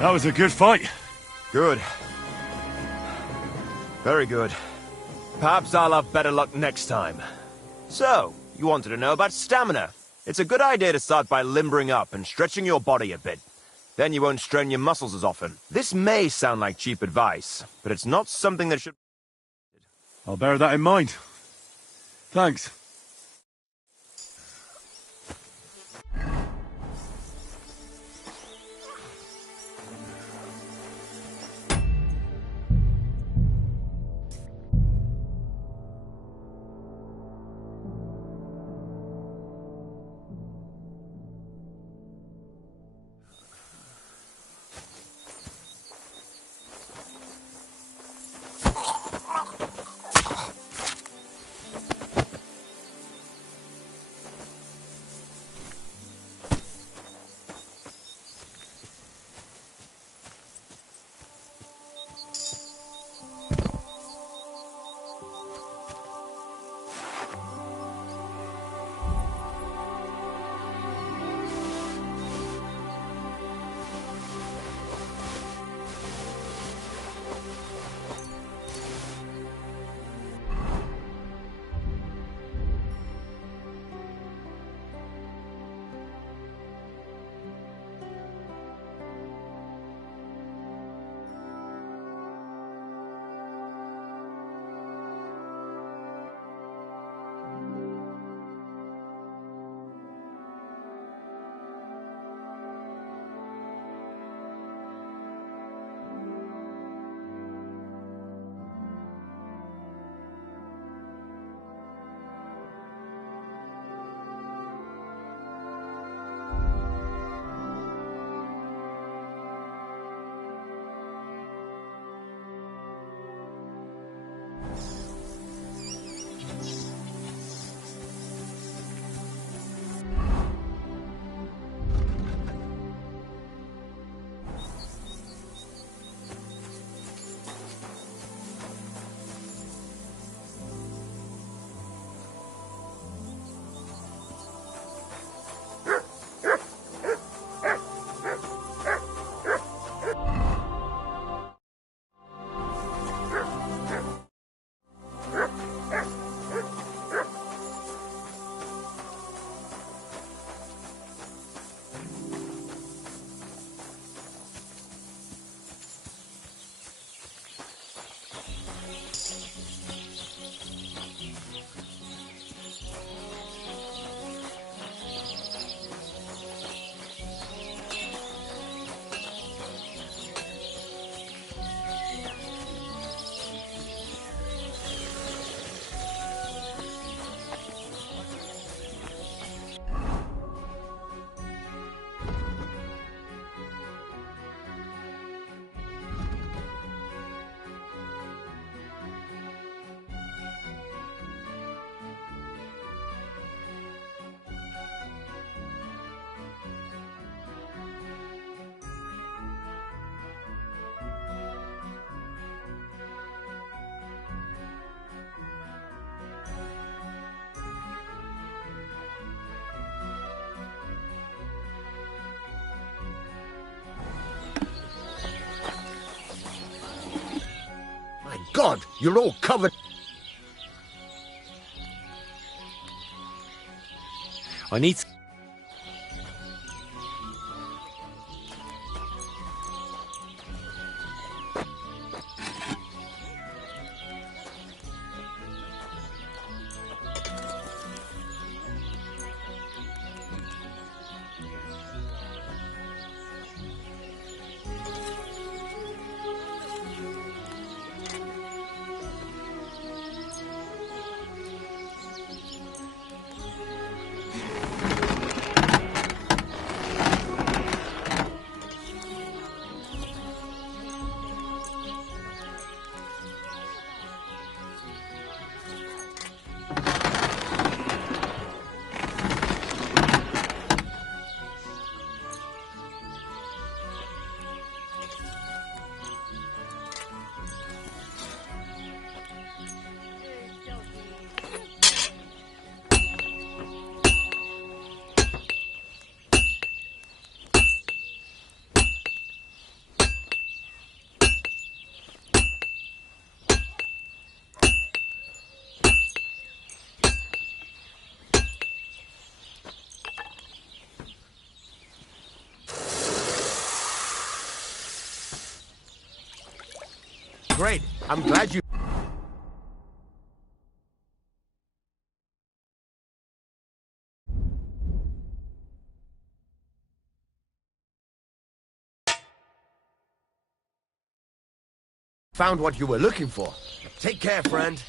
That was a good fight. Good. Very good. Perhaps I'll have better luck next time. So, you wanted to know about stamina. It's a good idea to start by limbering up and stretching your body a bit. Then you won't strain your muscles as often. This may sound like cheap advice, but it's not something that should... I'll bear that in mind. Thanks. God, you're all covered. I need... Great. I'm glad you... found what you were looking for. Take care, friend.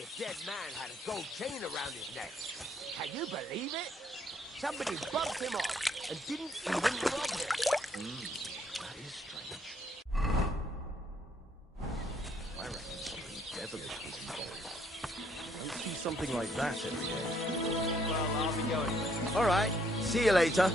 The dead man had a gold chain around his neck. Can you believe it? Somebody bumped him off and didn't even rob him. That is strange. I reckon something devilish was involved. I don't see something like that every day. Well, I'll be going. All right. See you later.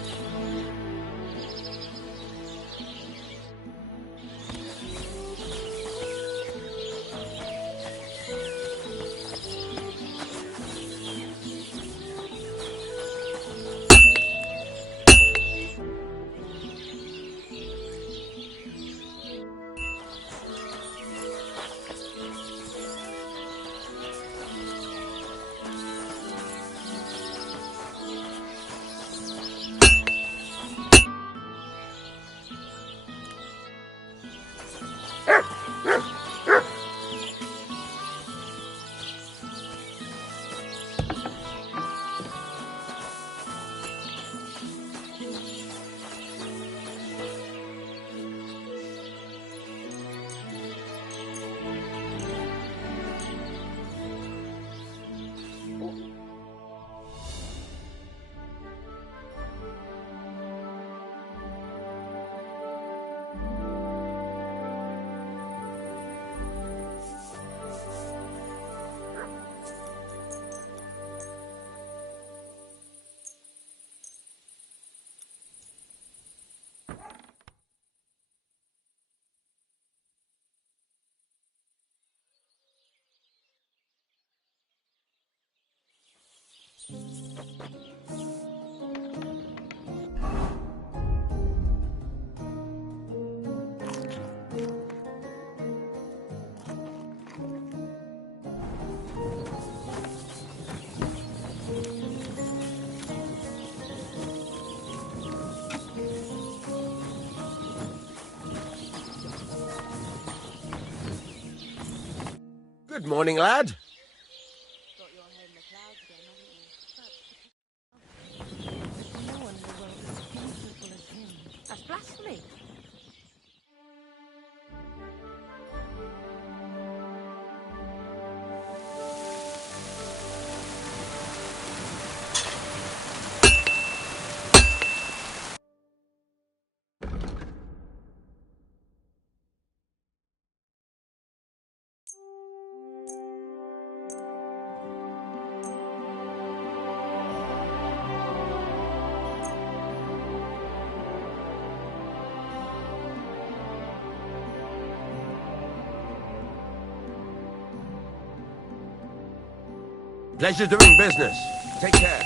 Good morning, lad. Got your head in the clouds again, haven't you? No one in the world as beautiful as him. That's blasphemy. Pleasure doing business. Take care.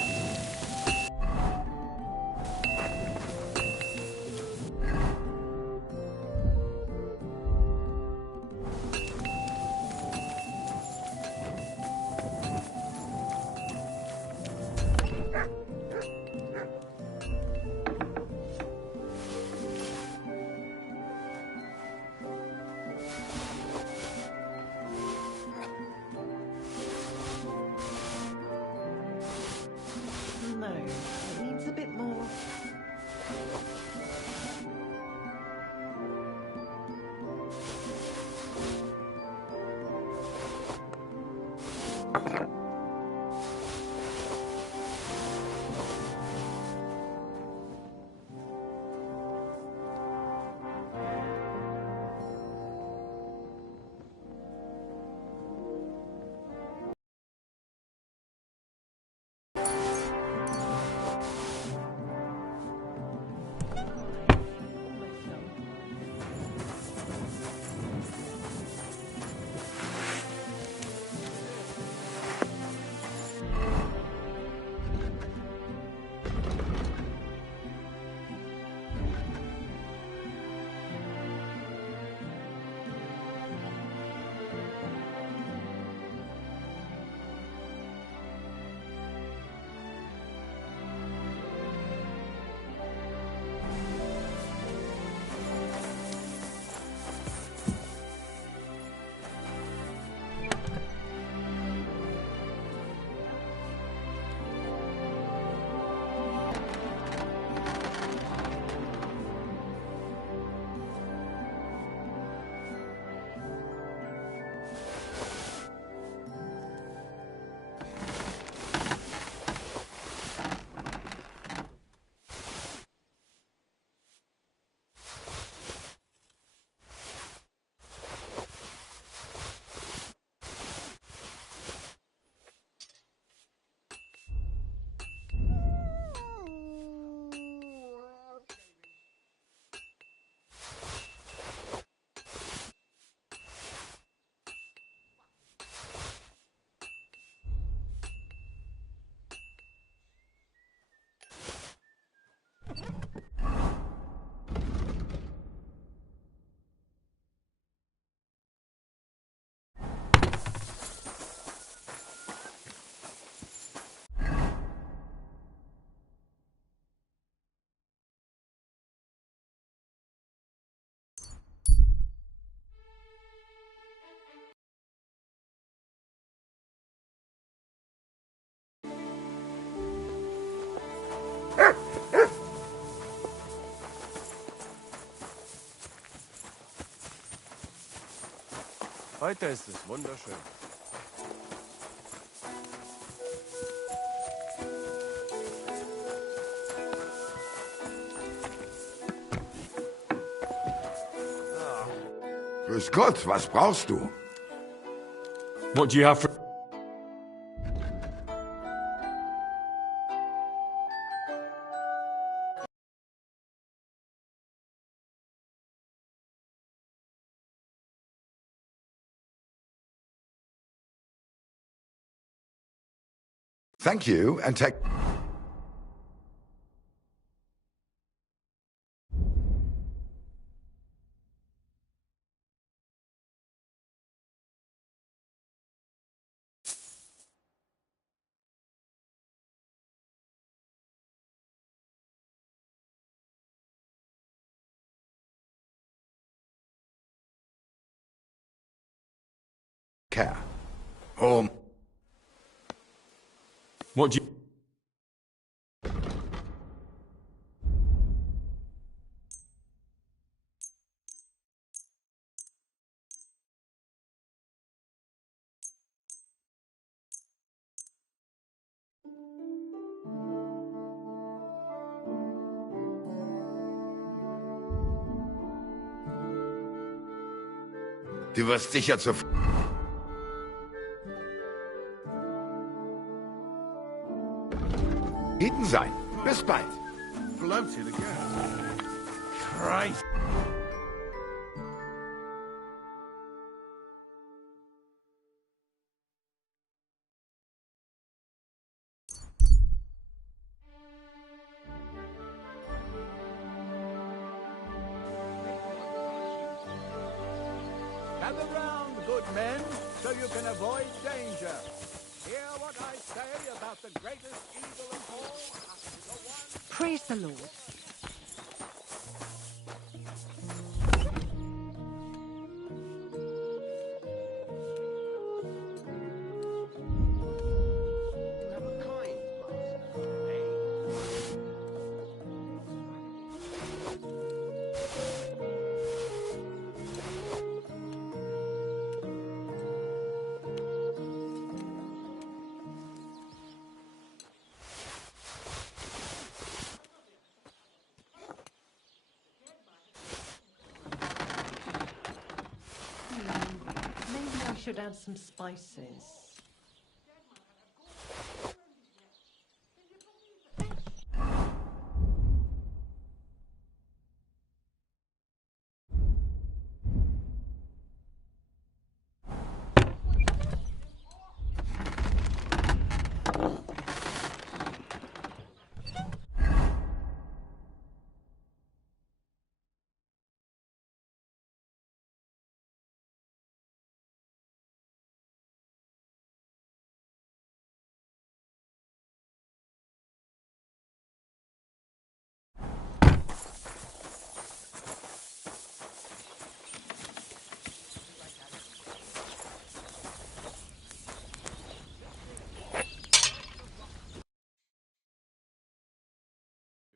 No, it needs a bit more. Almost done. Heute ist es wunderschön. Grüß Gott, was brauchst du? What do you have for... Thank you, and take... care. What do you... Du wirst sicher zu... Eden sein. Bis bald. Floated again. Christ. Gather round, good men, so you can avoid danger. Hear what I say about the greatest evil of all. Praise the Lord. Maybe I should add some spices.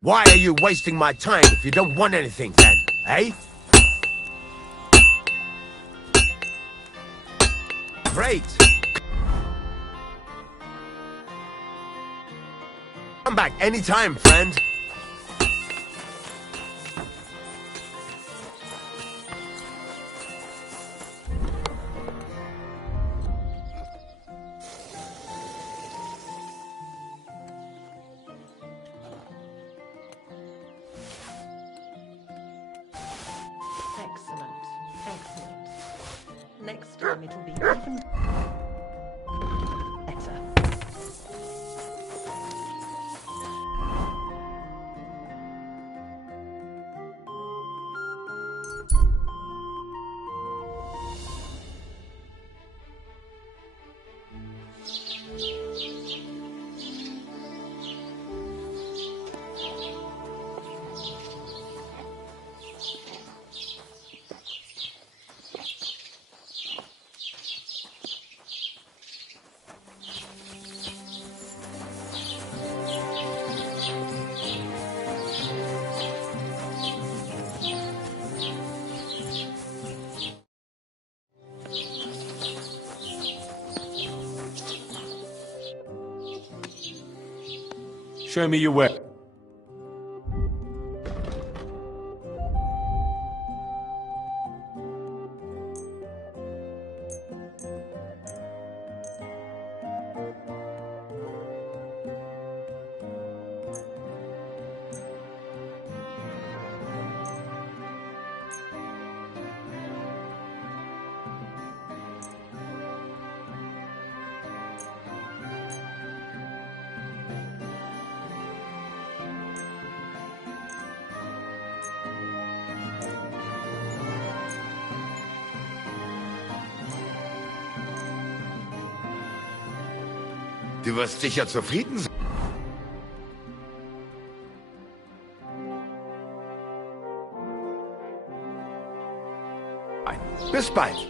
Why are you wasting my time if you don't want anything then, eh? Great! Come back anytime, friend. Excellent. Excellent. Next time it'll be even better. Show me your way. Du wirst sicher zufrieden sein. Bis bald.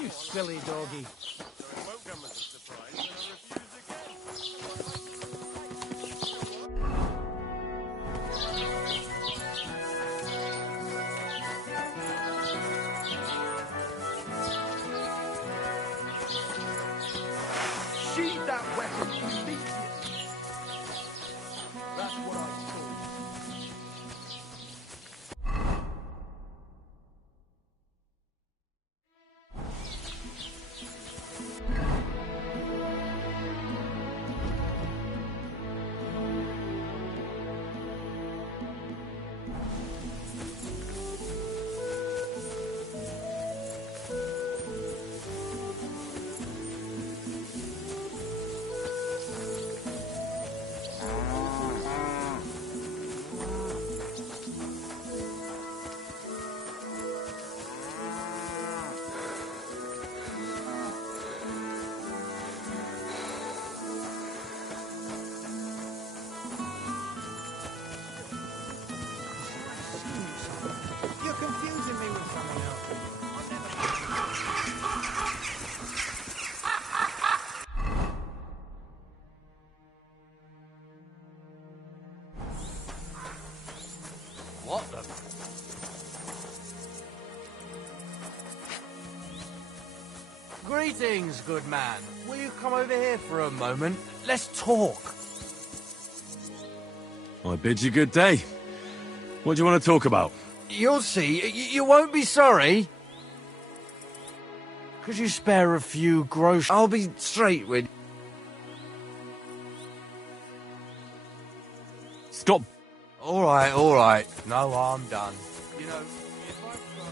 You silly doggy. Sheathe that weapon immediately. That's what I thought. You're confusing me with someone else. What the? Greetings, good man. Will you come over here for a moment? Let's talk. I bid you good day. What do you want to talk about? You'll see. You won't be sorry. Could you spare a few grosh? I'll be straight with. Stop. All right. No, I'm done. You know, if I've got...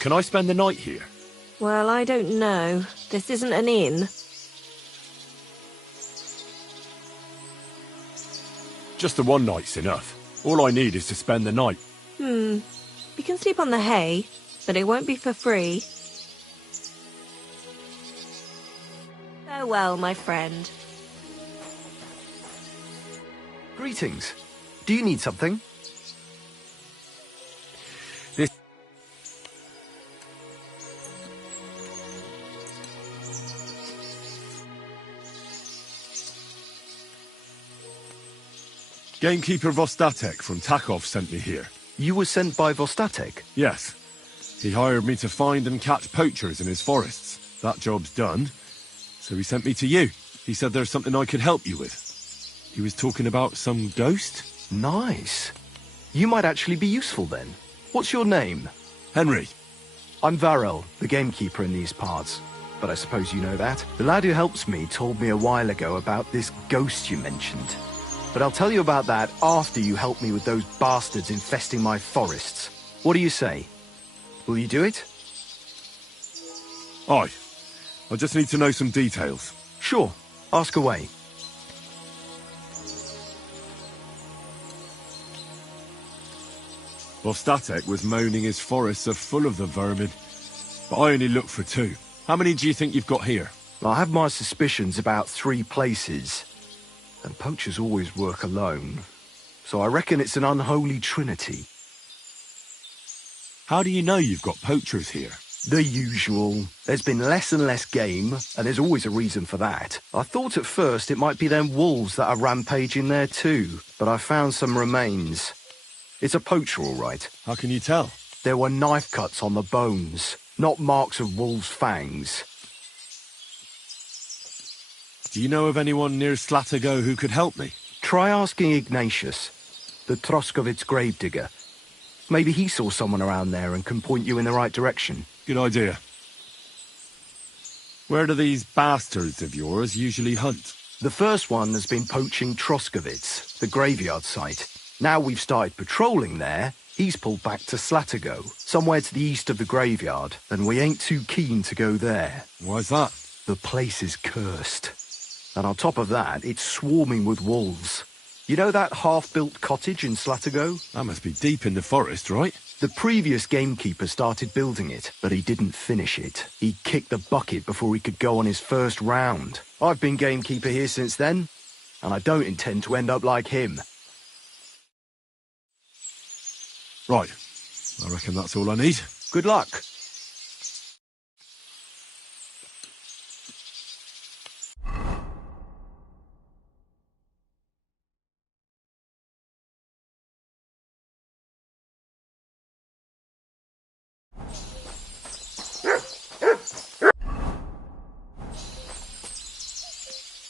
Can I spend the night here? Well, I don't know. This isn't an inn. Just the one night's enough. All I need is to spend the night. You can sleep on the hay, but it won't be for free. Farewell, my friend. Greetings. Do you need something? This... Gamekeeper Vostatek from Takov sent me here. You were sent by Vostatek? Yes. He hired me to find and catch poachers in his forests. That job's done. So he sent me to you. He said there's something I could help you with. He was talking about some ghost? Nice. You might actually be useful then. What's your name? Henry. I'm Varel, the gamekeeper in these parts. But I suppose you know that. The lad who helps me told me a while ago about this ghost you mentioned. But I'll tell you about that after you help me with those bastards infesting my forests. What do you say? Will you do it? Aye. I just need to know some details. Sure. Ask away. Vostatek was moaning his forests are full of the vermin. But I only looked for 2. How many do you think you've got here? I have my suspicions about 3 places. And poachers always work alone. So I reckon it's an unholy trinity. How do you know you've got poachers here? The usual. There's been less and less game, and there's always a reason for that. I thought at first it might be them wolves that are rampaging there too, but I found some remains. It's a poacher, all right. How can you tell? There were knife cuts on the bones, not marks of wolves' fangs. Do you know of anyone near Slatigo who could help me? Try asking Ignatius, the Troskovitz gravedigger. Maybe he saw someone around there and can point you in the right direction. Good idea. Where do these bastards of yours usually hunt? The first one has been poaching Troskovitz, the graveyard site. Now we've started patrolling there, he's pulled back to Slatigo, somewhere to the east of the graveyard, and we ain't too keen to go there. Why's that? The place is cursed. And on top of that, it's swarming with wolves. You know that half-built cottage in Slatigo? That must be deep in the forest, right? The previous gamekeeper started building it, but he didn't finish it. He kicked the bucket before he could go on his first round. I've been gamekeeper here since then, and I don't intend to end up like him. Right. I reckon that's all I need. Good luck.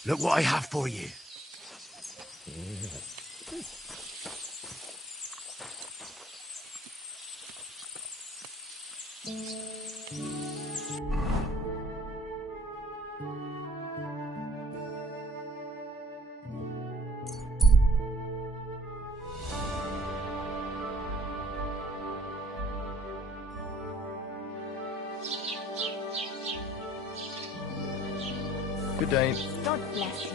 Look what I have for you. Good day. God bless you.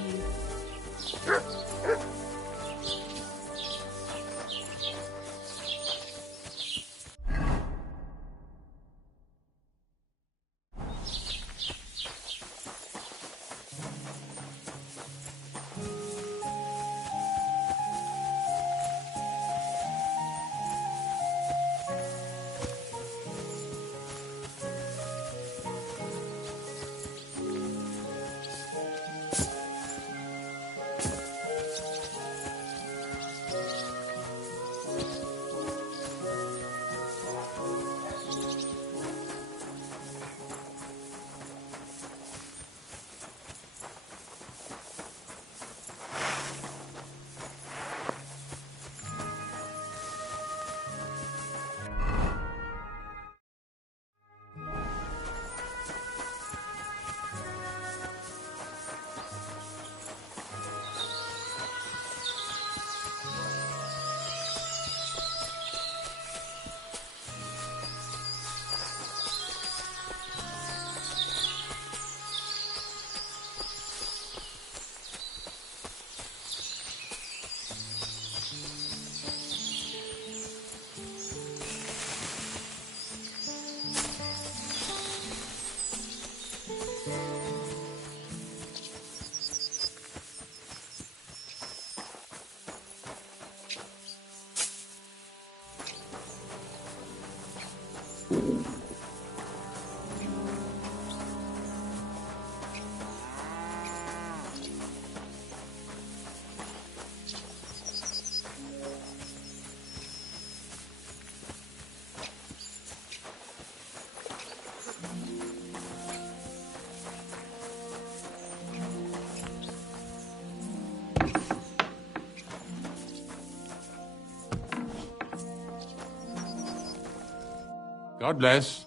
God bless.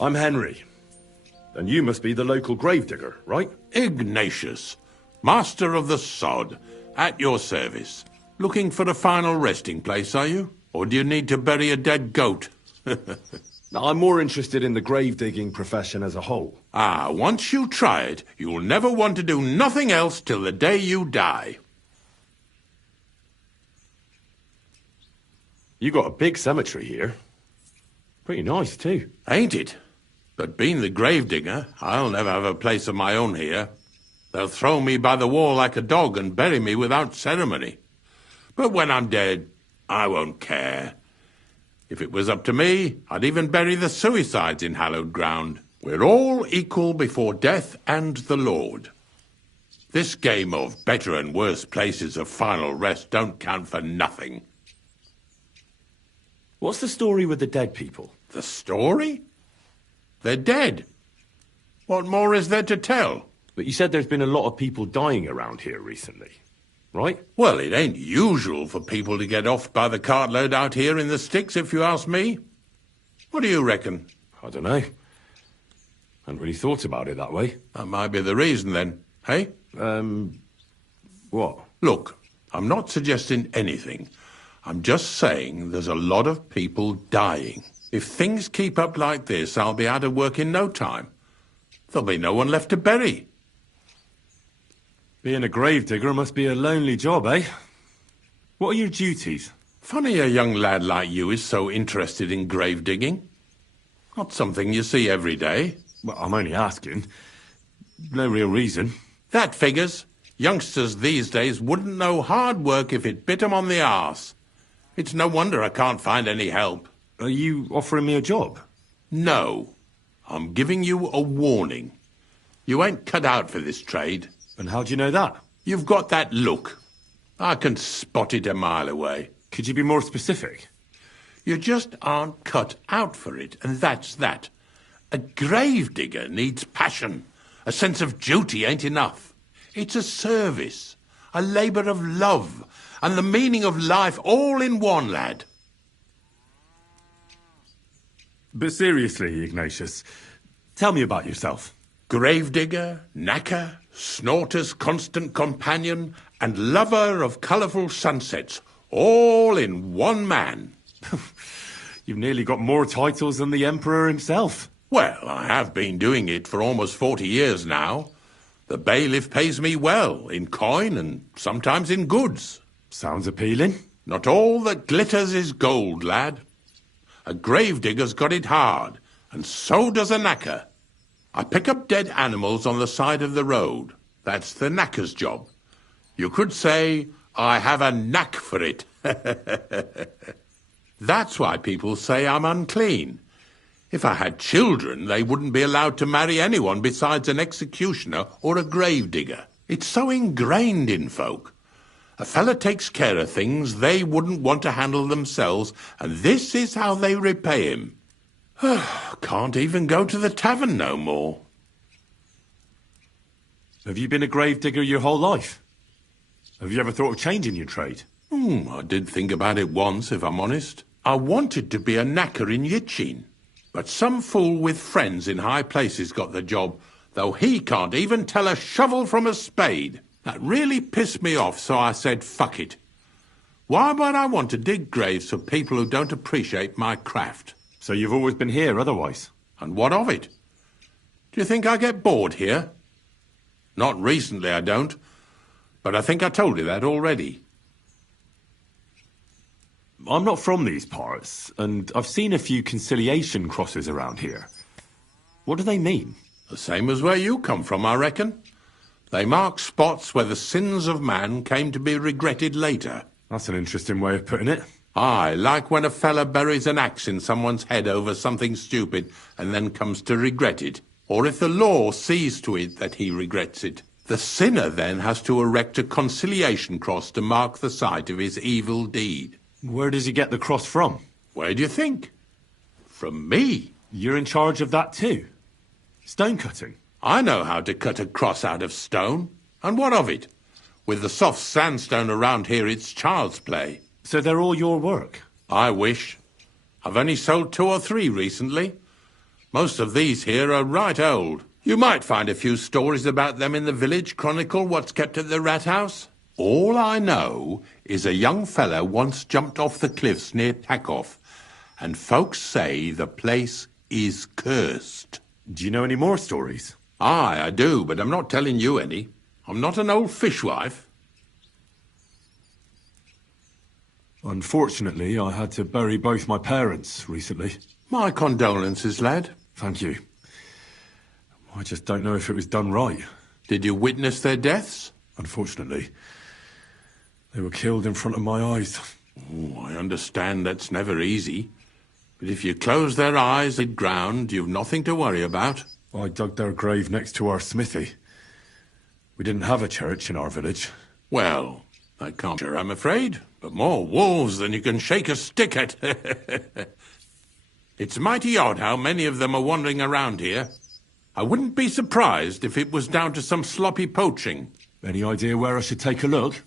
I'm Henry. And you must be the local gravedigger, right? Ignatius, master of the sod, at your service. Looking for a final resting place, are you? Or do you need to bury a dead goat? Now, I'm more interested in the grave-digging profession as a whole. Ah, once you try it, you'll never want to do nothing else till the day you die. You got a big cemetery here. Pretty nice, too. Ain't it? But being the gravedigger, I'll never have a place of my own here. They'll throw me by the wall like a dog and bury me without ceremony. But when I'm dead, I won't care. If it was up to me, I'd even bury the suicides in hallowed ground. We're all equal before death and the Lord. This game of better and worse places of final rest don't count for nothing. What's the story with the dead people? The story? They're dead. What more is there to tell? But you said there's been a lot of people dying around here recently, right? Well, it ain't usual for people to get offed by the cartload out here in the sticks, if you ask me. What do you reckon? I don't know. Hadn't really thought about it that way. That might be the reason, then. Hey? What? Look, I'm not suggesting anything. I'm just saying there's a lot of people dying. If things keep up like this, I'll be out of work in no time. There'll be no one left to bury. Being a gravedigger must be a lonely job, eh? What are your duties? Funny a young lad like you is so interested in grave digging. Not something you see every day. Well, I'm only asking. No real reason. That figures. Youngsters these days wouldn't know hard work if it bit 'em on the arse. It's no wonder I can't find any help. Are you offering me a job? No. I'm giving you a warning. You ain't cut out for this trade. And how do you know that? You've got that look. I can spot it a mile away. Could you be more specific? You just aren't cut out for it, and that's that. A gravedigger needs passion. A sense of duty ain't enough. It's a service, a labour of love, and the meaning of life all in one, lad. But seriously, Ignatius, tell me about yourself. Gravedigger, knacker, snorter's constant companion, and lover of colourful sunsets, all in one man. You've nearly got more titles than the Emperor himself. Well, I have been doing it for almost 40 years now. The bailiff pays me well, in coin and sometimes in goods. Sounds appealing. Not all that glitters is gold, lad. A gravedigger's got it hard, and so does a knacker. I pick up dead animals on the side of the road. That's the knacker's job. You could say, I have a knack for it. That's why people say I'm unclean. If I had children, they wouldn't be allowed to marry anyone besides an executioner or a gravedigger. It's so ingrained in folk. A fella takes care of things they wouldn't want to handle themselves, and this is how they repay him. Can't even go to the tavern no more. Have you been a gravedigger your whole life? Have you ever thought of changing your trade? I did think about it once, if I'm honest. I wanted to be a knacker in Yitchin, but some fool with friends in high places got the job, though he can't even tell a shovel from a spade. That really pissed me off, so I said, fuck it. Why would I want to dig graves for people who don't appreciate my craft? So you've always been here otherwise? And what of it? Do you think I get bored here? Not recently, I don't. But I think I told you that already. I'm not from these parts, and I've seen a few conciliation crosses around here. What do they mean? The same as where you come from, I reckon. They mark spots where the sins of man came to be regretted later. That's an interesting way of putting it. Aye, like when a fella buries an axe in someone's head over something stupid and then comes to regret it. Or if the law sees to it that he regrets it. The sinner then has to erect a conciliation cross to mark the site of his evil deed. Where does he get the cross from? Where do you think? From me. You're in charge of that too? Stone cutting? I know how to cut a cross out of stone. And what of it? With the soft sandstone around here, it's child's play. So they're all your work? I wish. I've only sold 2 or 3 recently. Most of these here are right old. You might find a few stories about them in the village chronicle what's kept at the rat house. All I know is a young fellow once jumped off the cliffs near Takoff, and folks say the place is cursed. Do you know any more stories? Aye, I do, but I'm not telling you any. I'm not an old fishwife. Unfortunately, I had to bury both my parents recently. My condolences, lad. Thank you. I just don't know if it was done right. Did you witness their deaths? Unfortunately. They were killed in front of my eyes. Oh, I understand that's never easy. But if you close their eyes and ground, you've nothing to worry about. I dug their grave next to our smithy. We didn't have a church in our village. Well, I can't sure, I'm afraid. But more wolves than you can shake a stick at. It's mighty odd how many of them are wandering around here. I wouldn't be surprised if it was down to some sloppy poaching. Any idea where I should take a look?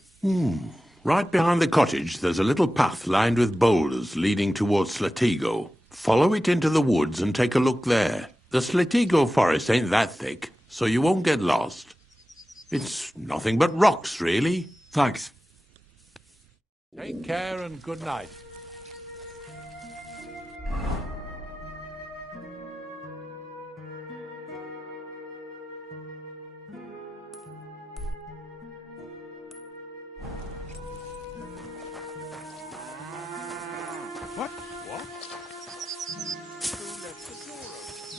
Right behind the cottage, there's a little path lined with boulders leading towards Slatigo. Follow it into the woods and take a look there. The Slatigo forest ain't that thick, so you won't get lost. It's nothing but rocks, really. Thanks. Take care and good night. What? What? Who left the door open?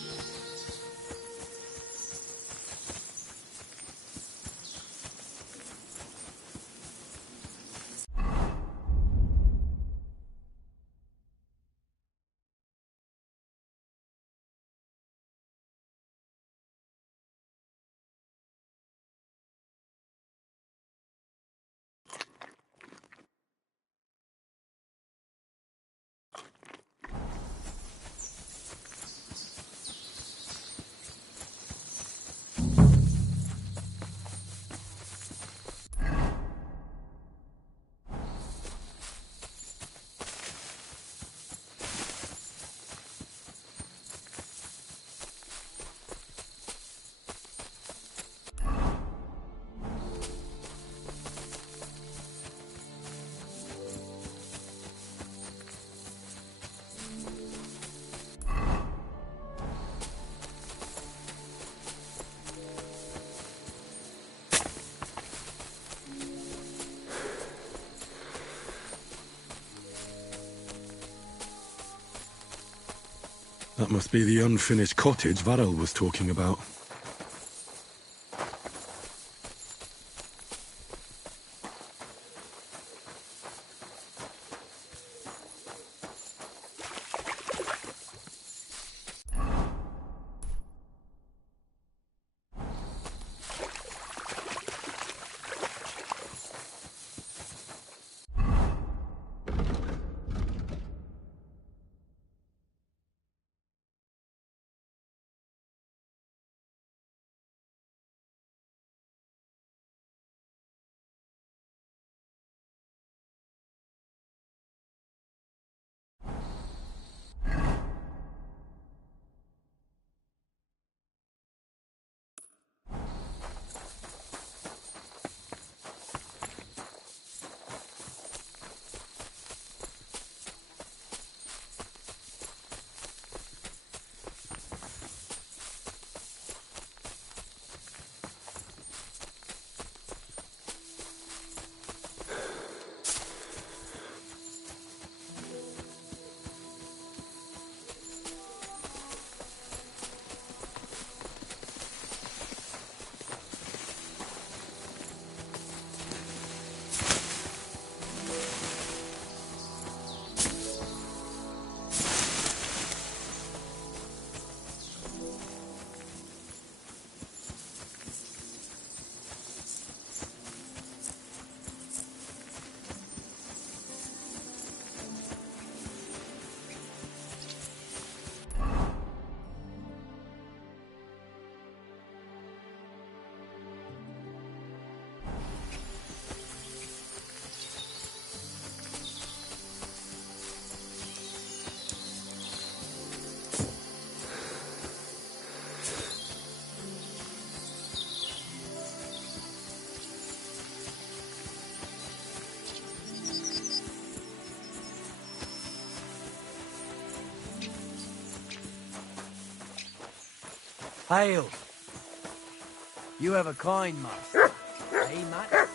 That must be the unfinished cottage Varel was talking about. Hail. You have a kind master. Eh, Matt?